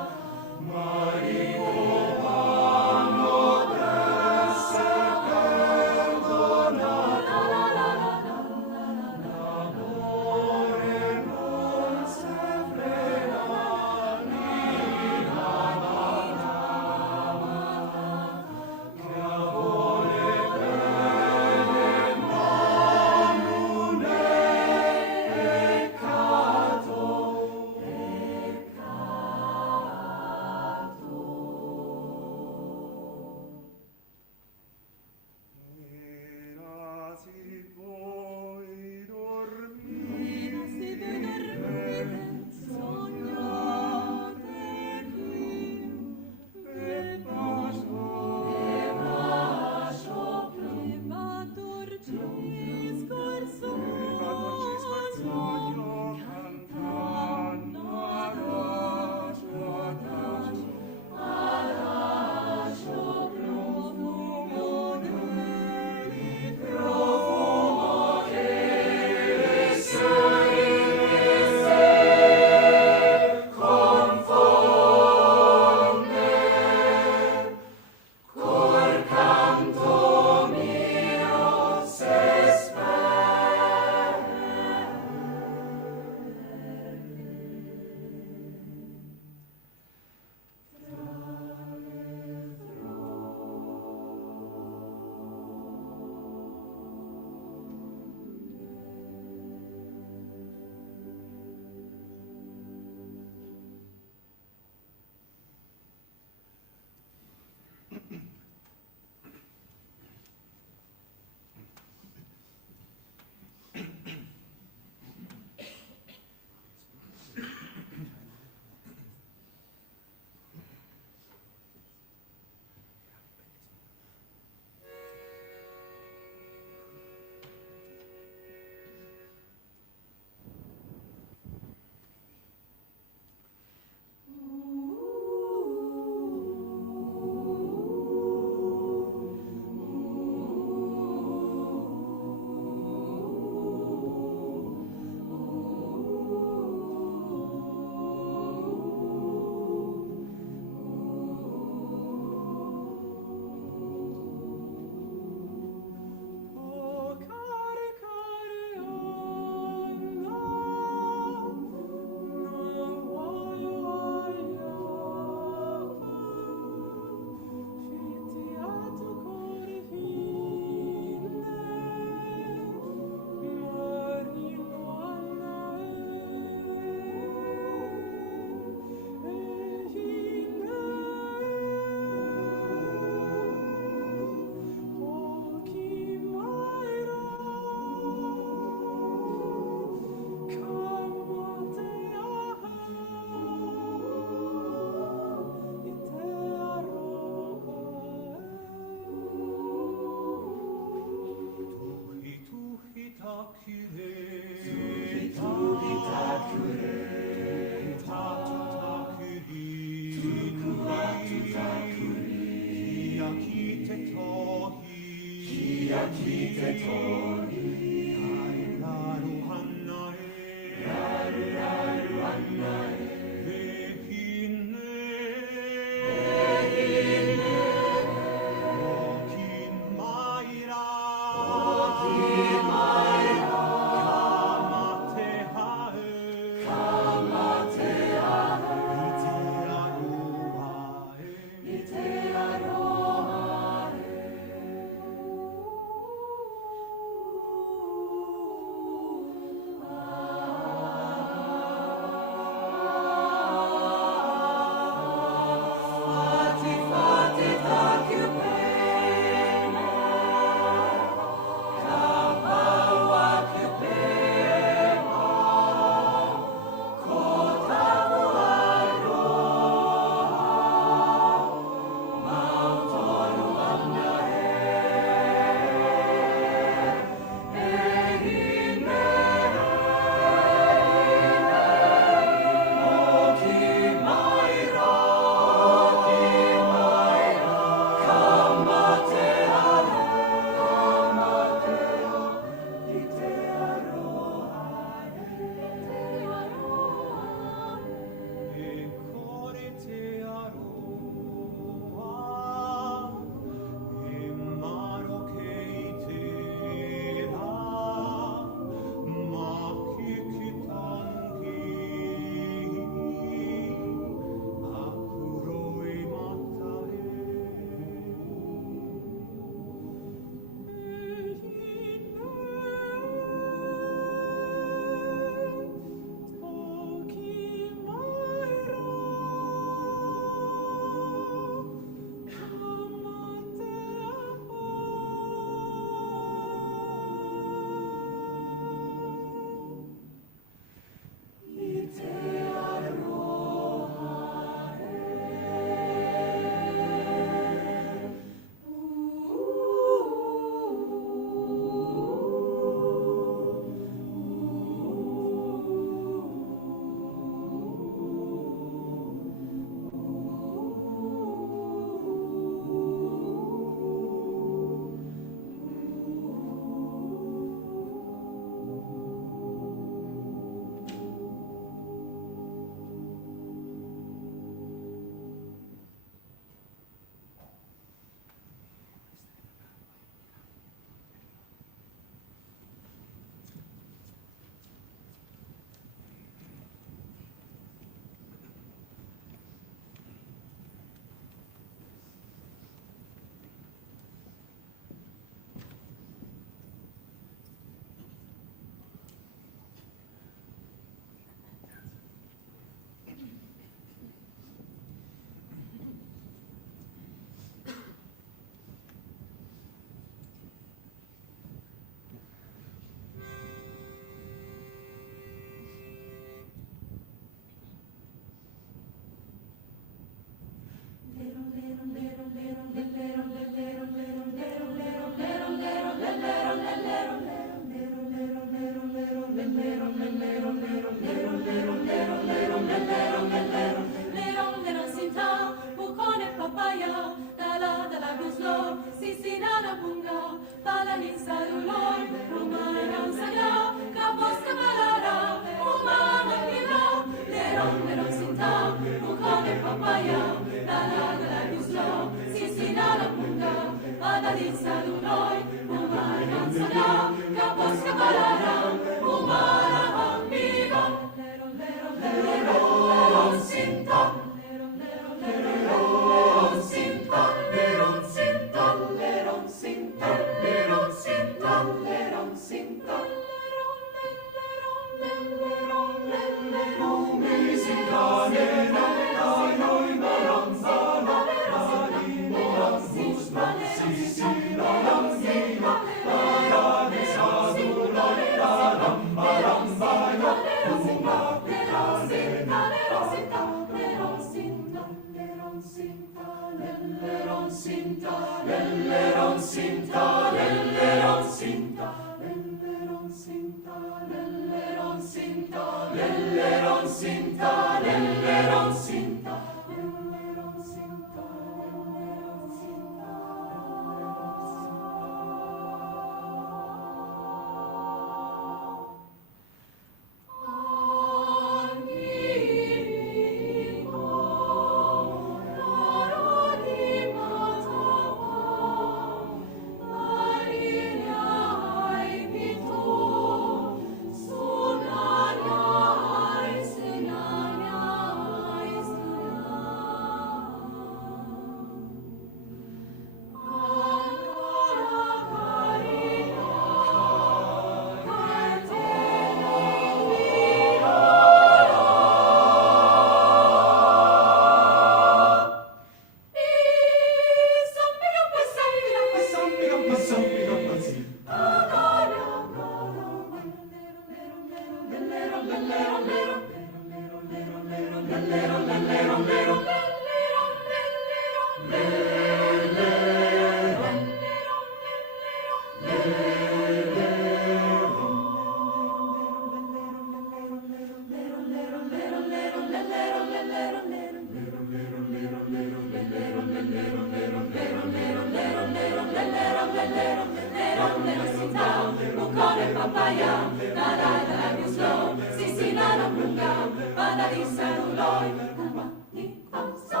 bucone papaya, nadada la guslo, sisina la bunga, badalisa nuloi, namani kwaso.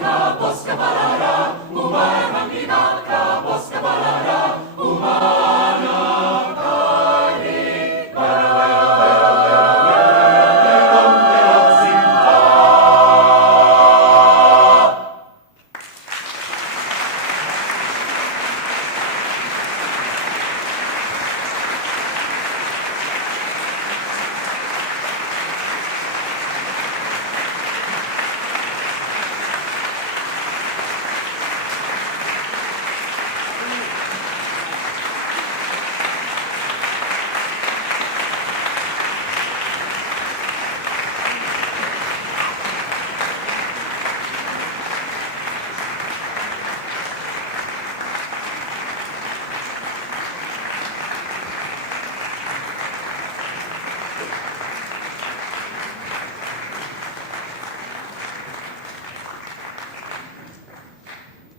Kaboska balara, umana mamina, kaboska balara, umana kari,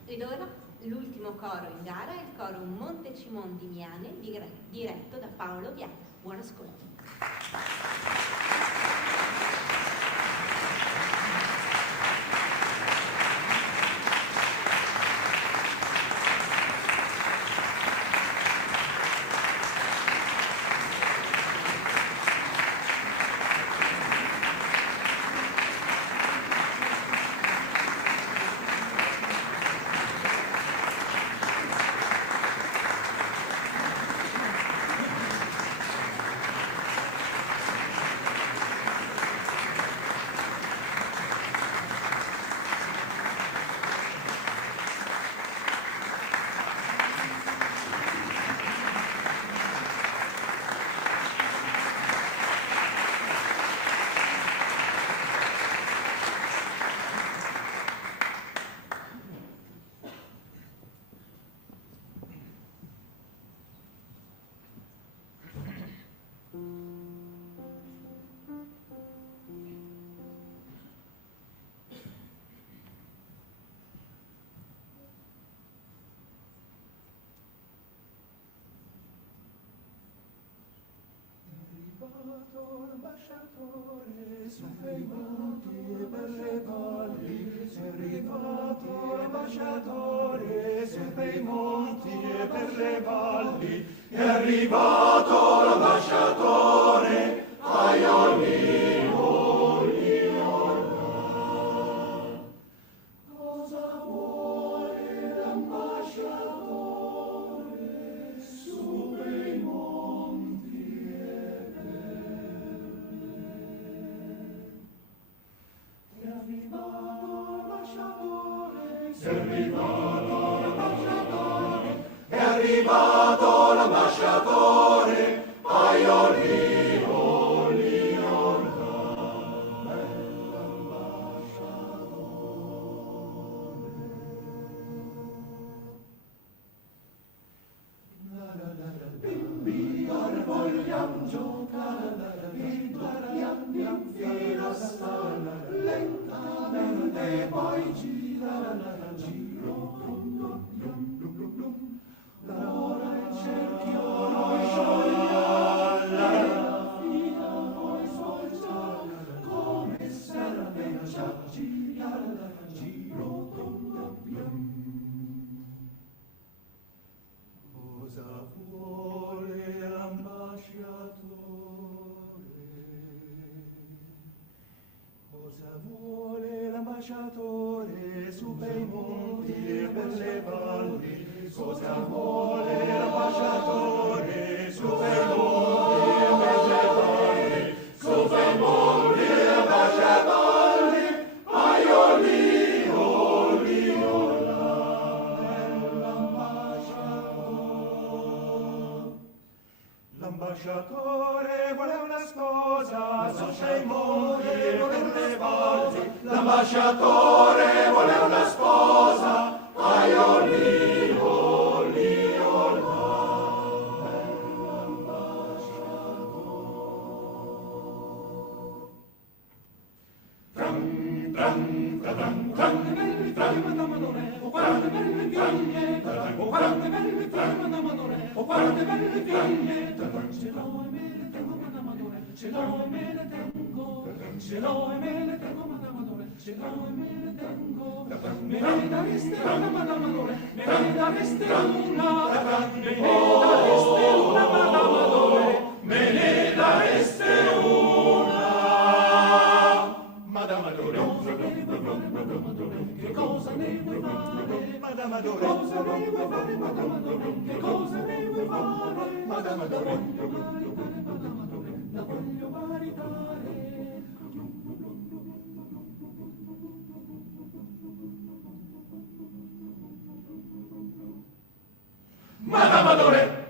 Ed ora l'ultimo coro in gara è il coro Montecimon di Miane, diretto da Paolo Viana. Buon ascolto. L'ambasciatore su quei monti e per le valli, è arrivato l'ambasciatore su quei monti e per le valli, è arrivato l'ambasciatore, aiolino, liola. Cosa vuole l'ambasciatore su quei monti e è arrivato l'ambasciatore, è arrivato l'ambasciatore, è arrivato l'ambasciatore, aiolino, liola, bell'ambasciatore. Bimbi, ora vogliamo giocare, andiamo fino a stare, lentamente poi gira, giro, l'ora il cerchio noi sciogliamo, la fila noi svolgiamo, come serve già girare, giro, cosa vuole l'ambasciatore? Cosa vuole l'ambasciatore su bei monti e per le valli? Cosa vuole l'ambasciatore su bei monti e per le valli? Su bei monti e l'ambasciatore, aiolino, liola, l'ambasciatore. L'ambasciatore vuole una sposa su sei monti e per le valli. L'ambasciatore vuole una sposa, aiolino, liola, l'ambasciatore. oh quante belle figlie, ce l'ho e me le tengo, Madamadore, ce l'ho e me le tengo, ce l'ho e me le tengo, Madamadore, ce l'ho e me le tengo, me ne dareste una, Madamadore, me ne dareste una, me ne dareste una, Madamadore, me ne dareste una, Madamadore. Che cosa ne vuoi fare, Madamadore? Cosa ne vuoi fare, Madamadore? Che cosa ne vuoi fare, Madamadore? La voglio maritare. Madamadore!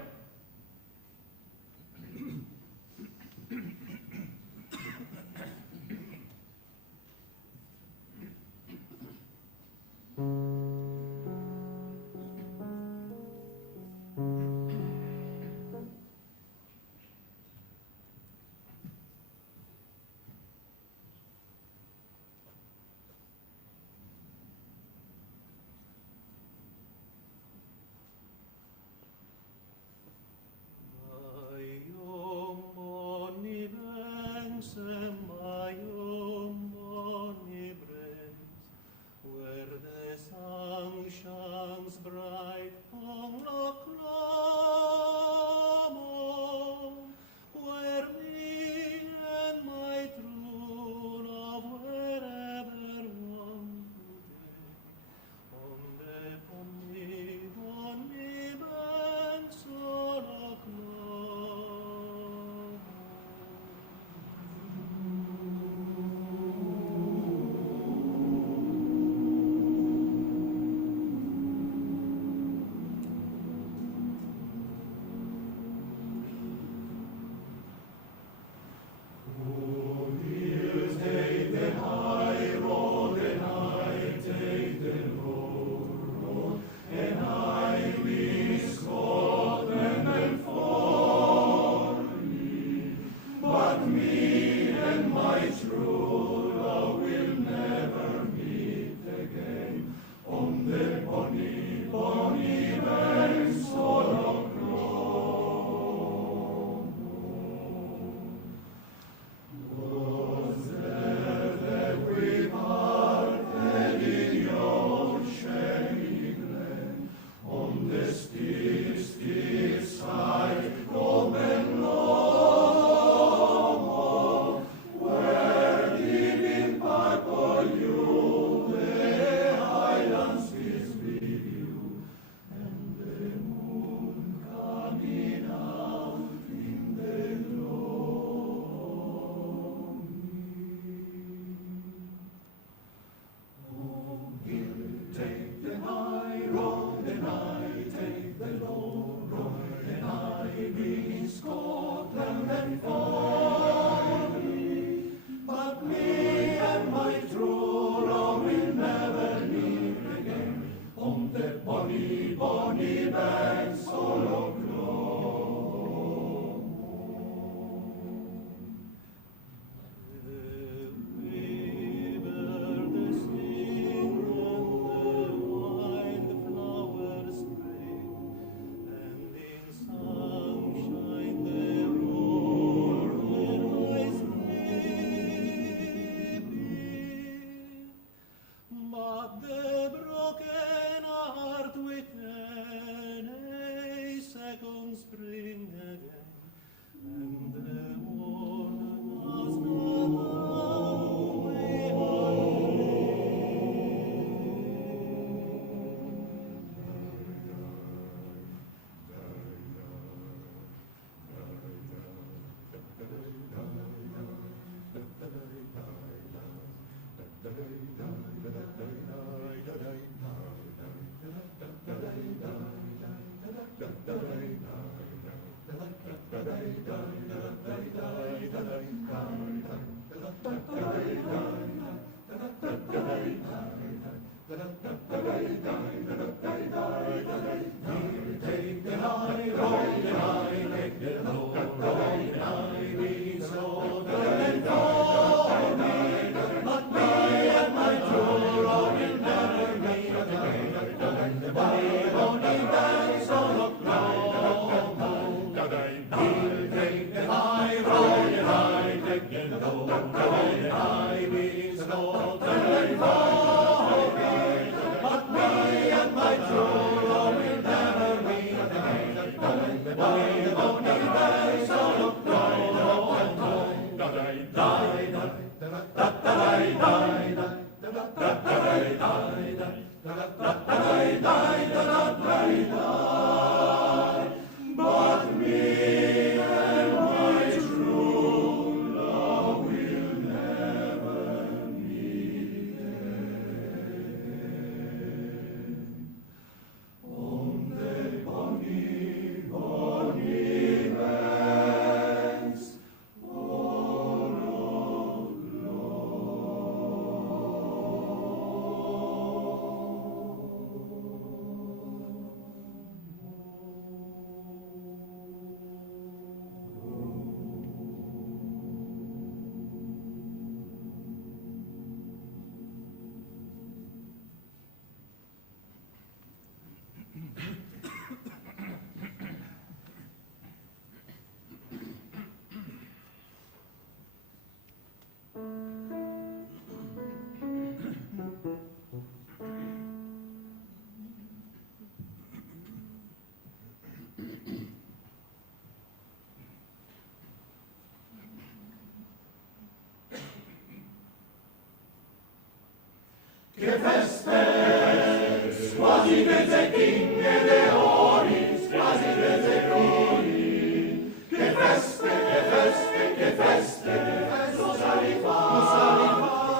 che feste, quasi dei zecchini e dei ori, quasi dei zecchini, che feste, che feste, che feste, cosa li fa,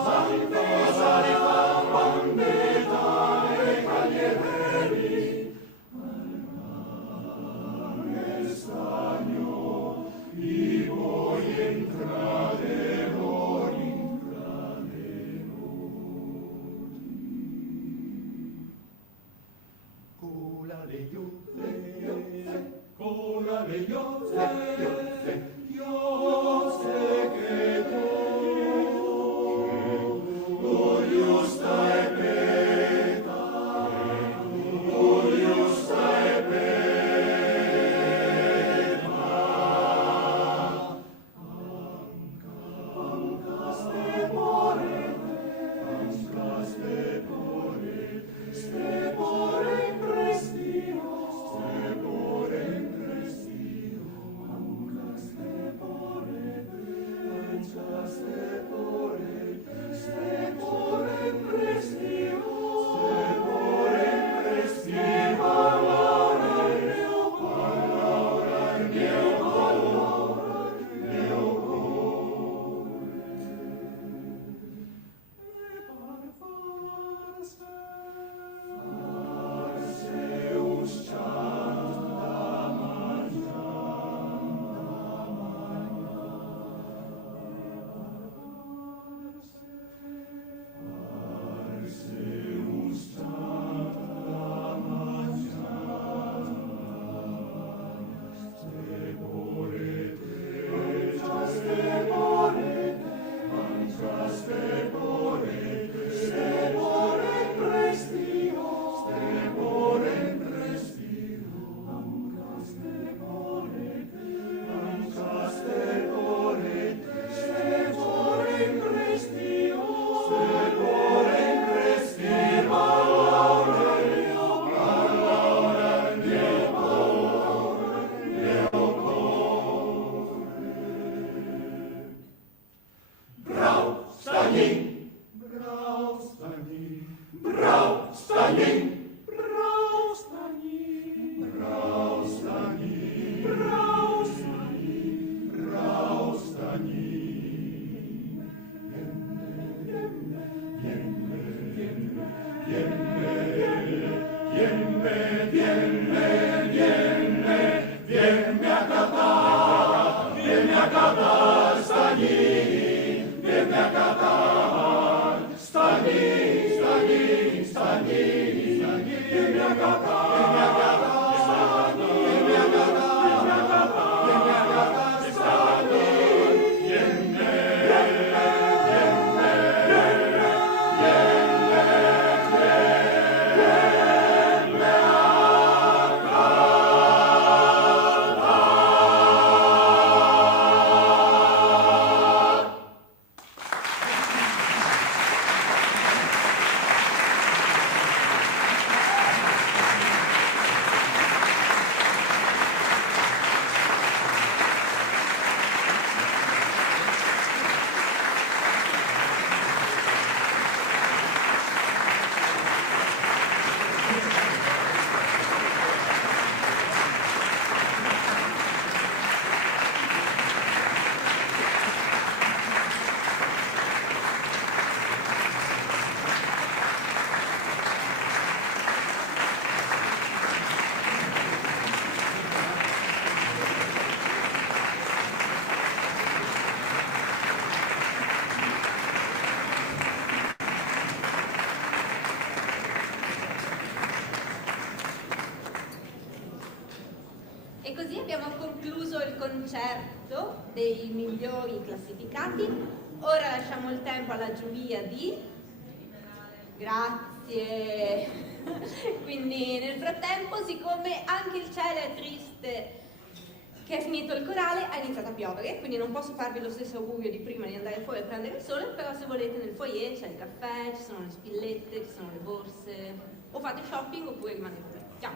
cosa li fa, bandita e caglieri, al stagno, i voi entrate loro. Cola le iozze, iozze che tu giusta e peta, tu giusta e peta. Anca stepore in prestio, stepore in prestio, anca stepore, anca stepore, stepore in prestio, stepore in prestio, allora il mio cuore, il mio cuore, il mio cuore. E par farse usciata E così abbiamo concluso il concerto dei migliori classificati. Ora lasciamo il tempo alla giuria di... Grazie! Quindi nel frattempo, siccome anche il cielo è triste che è finito il corale, ha iniziato a piovere, quindi non posso farvi lo stesso augurio di prima di andare fuori a prendere il sole, però se volete nel foyer c'è il caffè, ci sono le spillette, ci sono le borse, o fate shopping oppure rimanete qui. Ciao!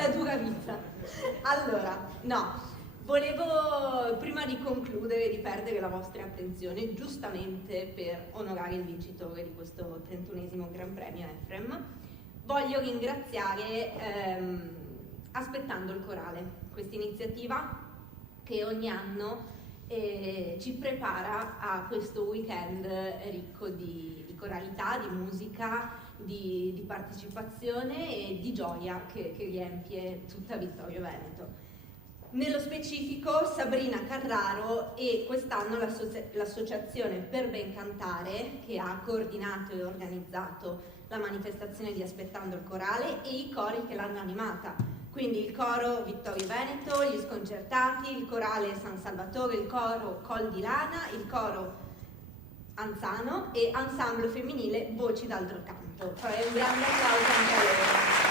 la dura vita. Allora, no, volevo, prima di concludere, di perdere la vostra attenzione, giustamente per onorare il vincitore di questo 31esimo Gran Premio EFREM, voglio ringraziare Aspettando il Corale, questa iniziativa che ogni anno ci prepara a questo weekend ricco di coralità, di musica, di partecipazione e di gioia che riempie tutta Vittorio Veneto. Nello specifico Sabrina Carraro e quest'anno l'associazione Per Ben Cantare, che ha coordinato e organizzato la manifestazione di Aspettando il Corale, e i cori che l'hanno animata. Quindi il coro Vittorio Veneto, gli Sconcertati, il corale San Salvatore, il coro Col di Lana, il coro Anzano e ensemble femminile Voci d'altro canto. Farei un grande applauso anche a loro.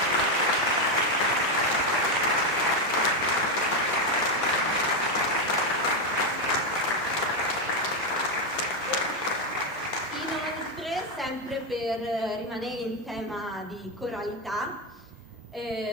Sempre per rimanere in tema di coralità,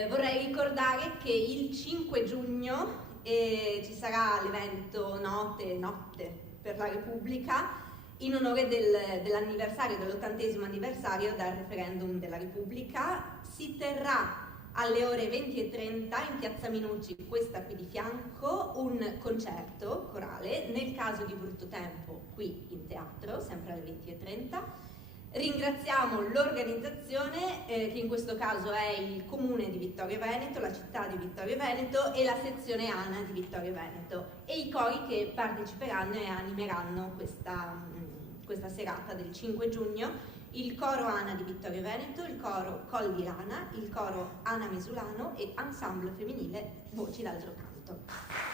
vorrei ricordare che il 5 giugno ci sarà l'evento Notte per la Repubblica in onore dell'anniversario, dell'80° anniversario dal referendum della Repubblica. Si terrà alle ore 20:30 in Piazza Minucci, questa qui di fianco, un concerto corale, nel caso di brutto tempo qui in teatro, sempre alle 20:30. Ringraziamo l'organizzazione, che in questo caso è il Comune di Vittorio Veneto, la città di Vittorio Veneto e la sezione ANA di Vittorio Veneto, e i cori che parteciperanno e animeranno questa serata del 5 giugno, il coro ANA di Vittorio Veneto, il coro Col di Lana, il coro ANA Mesulano e ensemble femminile Voci d'altro canto.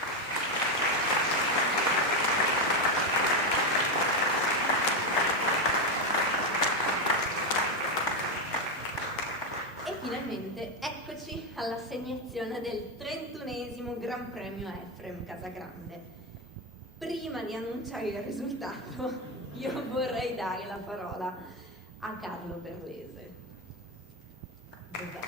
Finalmente eccoci all'assegnazione del 31esimo Gran Premio EFREM Casagrande. Prima di annunciare il risultato, io vorrei dare la parola a Carlo Berlese. Dov'è?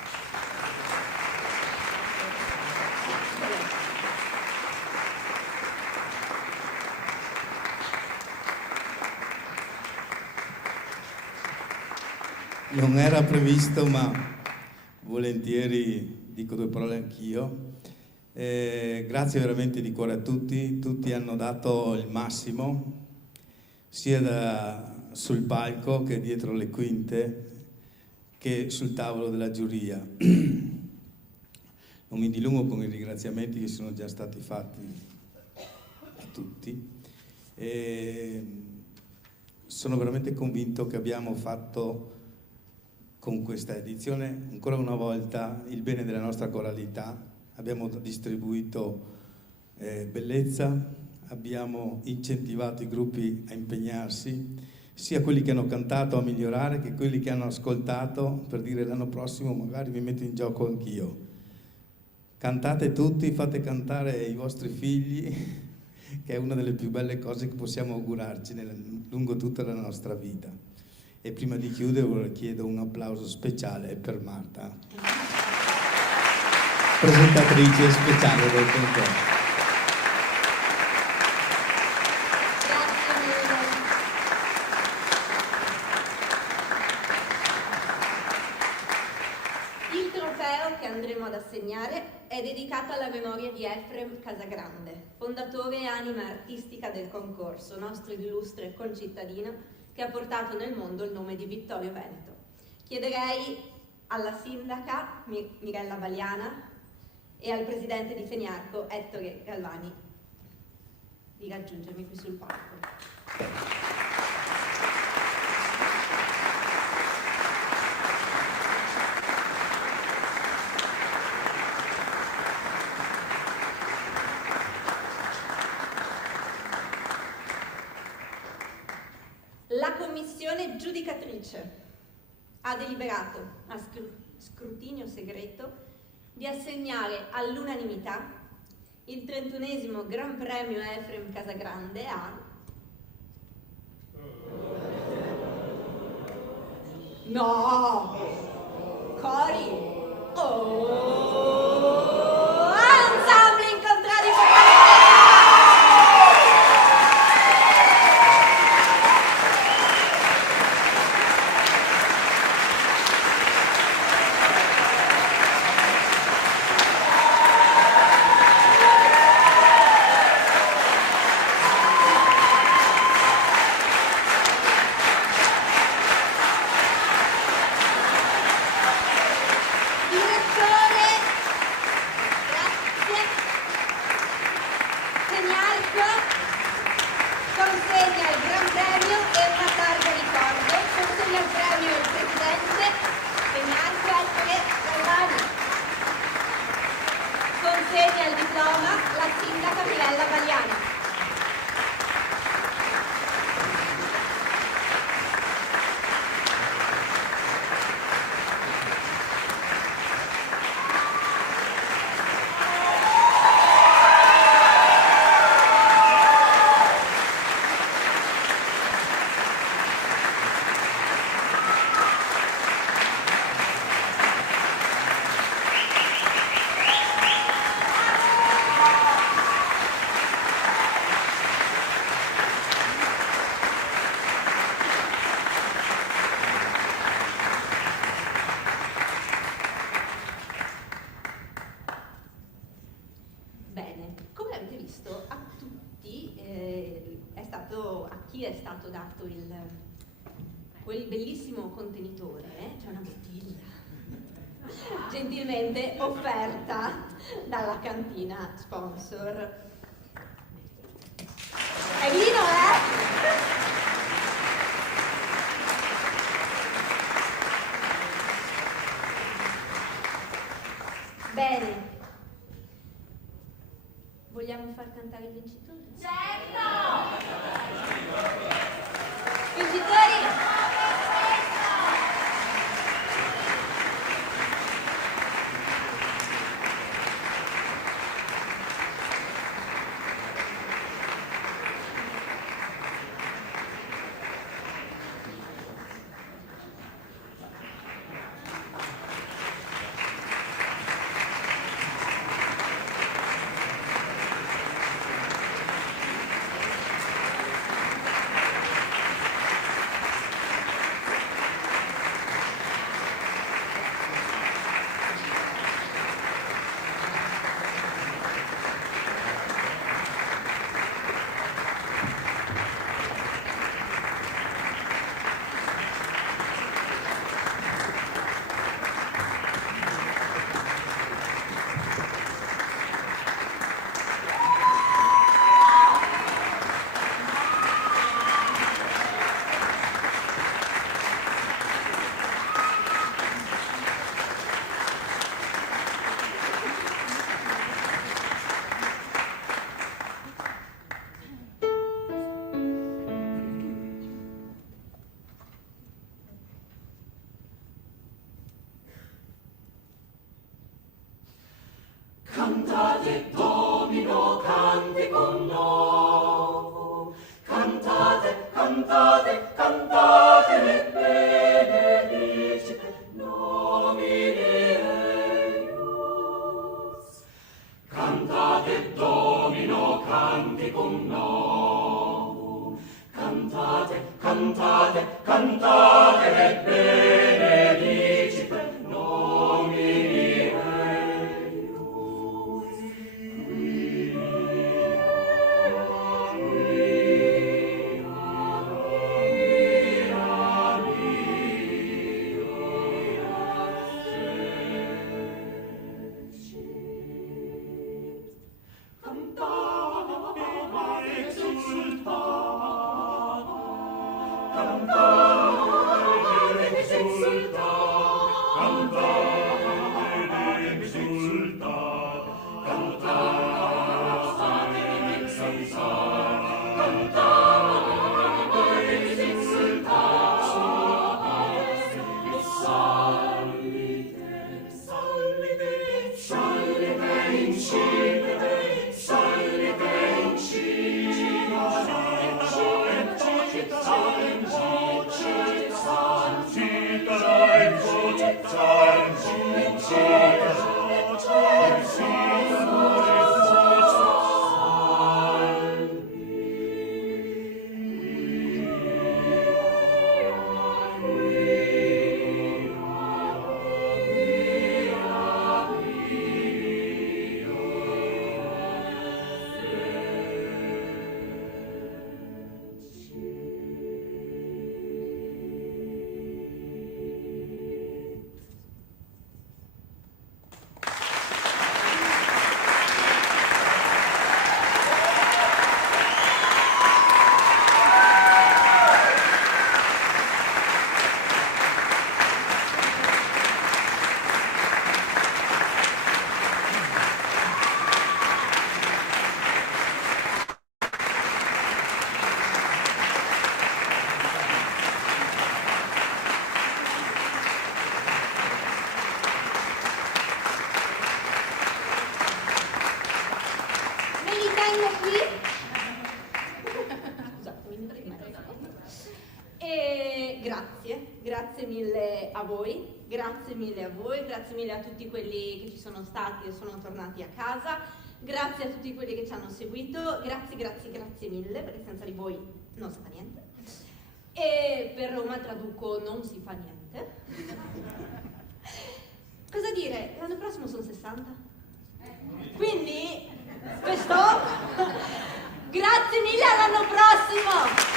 Non era previsto, ma volentieri dico due parole anch'io. Grazie veramente di cuore a tutti hanno dato il massimo, sia sul palco che dietro le quinte, che sul tavolo della giuria. Non mi dilungo con i ringraziamenti che sono già stati fatti a tutti. Sono veramente convinto che abbiamo fatto con questa edizione ancora una volta il bene della nostra coralità. Abbiamo distribuito bellezza, abbiamo incentivato i gruppi a impegnarsi, sia quelli che hanno cantato a migliorare che quelli che hanno ascoltato per dire l'anno prossimo magari mi metto in gioco anch'io. Cantate tutti, fate cantare i vostri figli, che è una delle più belle cose che possiamo augurarci lungo tutta la nostra vita. E prima di chiudere chiedo un applauso speciale per Marta, presentatrice speciale del concorso. Il trofeo che andremo ad assegnare è dedicato alla memoria di Efrem Casagrande, fondatore e anima artistica del concorso, nostro illustre concittadino che ha portato nel mondo il nome di Vittorio Veneto. Chiederei alla sindaca Mirella Valiana e al presidente di Feniarco Ettore Galvani di raggiungermi qui sul palco. La commissione giudicatrice ha deliberato a scrutinio segreto di assegnare all'unanimità il 31esimo Gran Premio Efrem Casagrande a... No! Cori! Oh! dato quel bellissimo contenitore, c'è una bottiglia, gentilmente offerta dalla cantina sponsor. È vino, Bene. Vogliamo far cantare il vincitore? Certo! Vincitori! Cantate Domino, canticum novum, cantate, cantate, cantate e benedicite nomine eius. Cantate Domino, canticum novum, cantate, cantate, cantate e benedicite nomine Grazie mille a voi, grazie mille a voi, grazie mille a tutti quelli che ci sono stati e sono tornati a casa, grazie a tutti quelli che ci hanno seguito, grazie mille, perché senza di voi non si fa niente. E per Roma traduco non si fa niente. Cosa dire? L'anno prossimo sono 60. Quindi, questo, grazie mille, all'anno prossimo!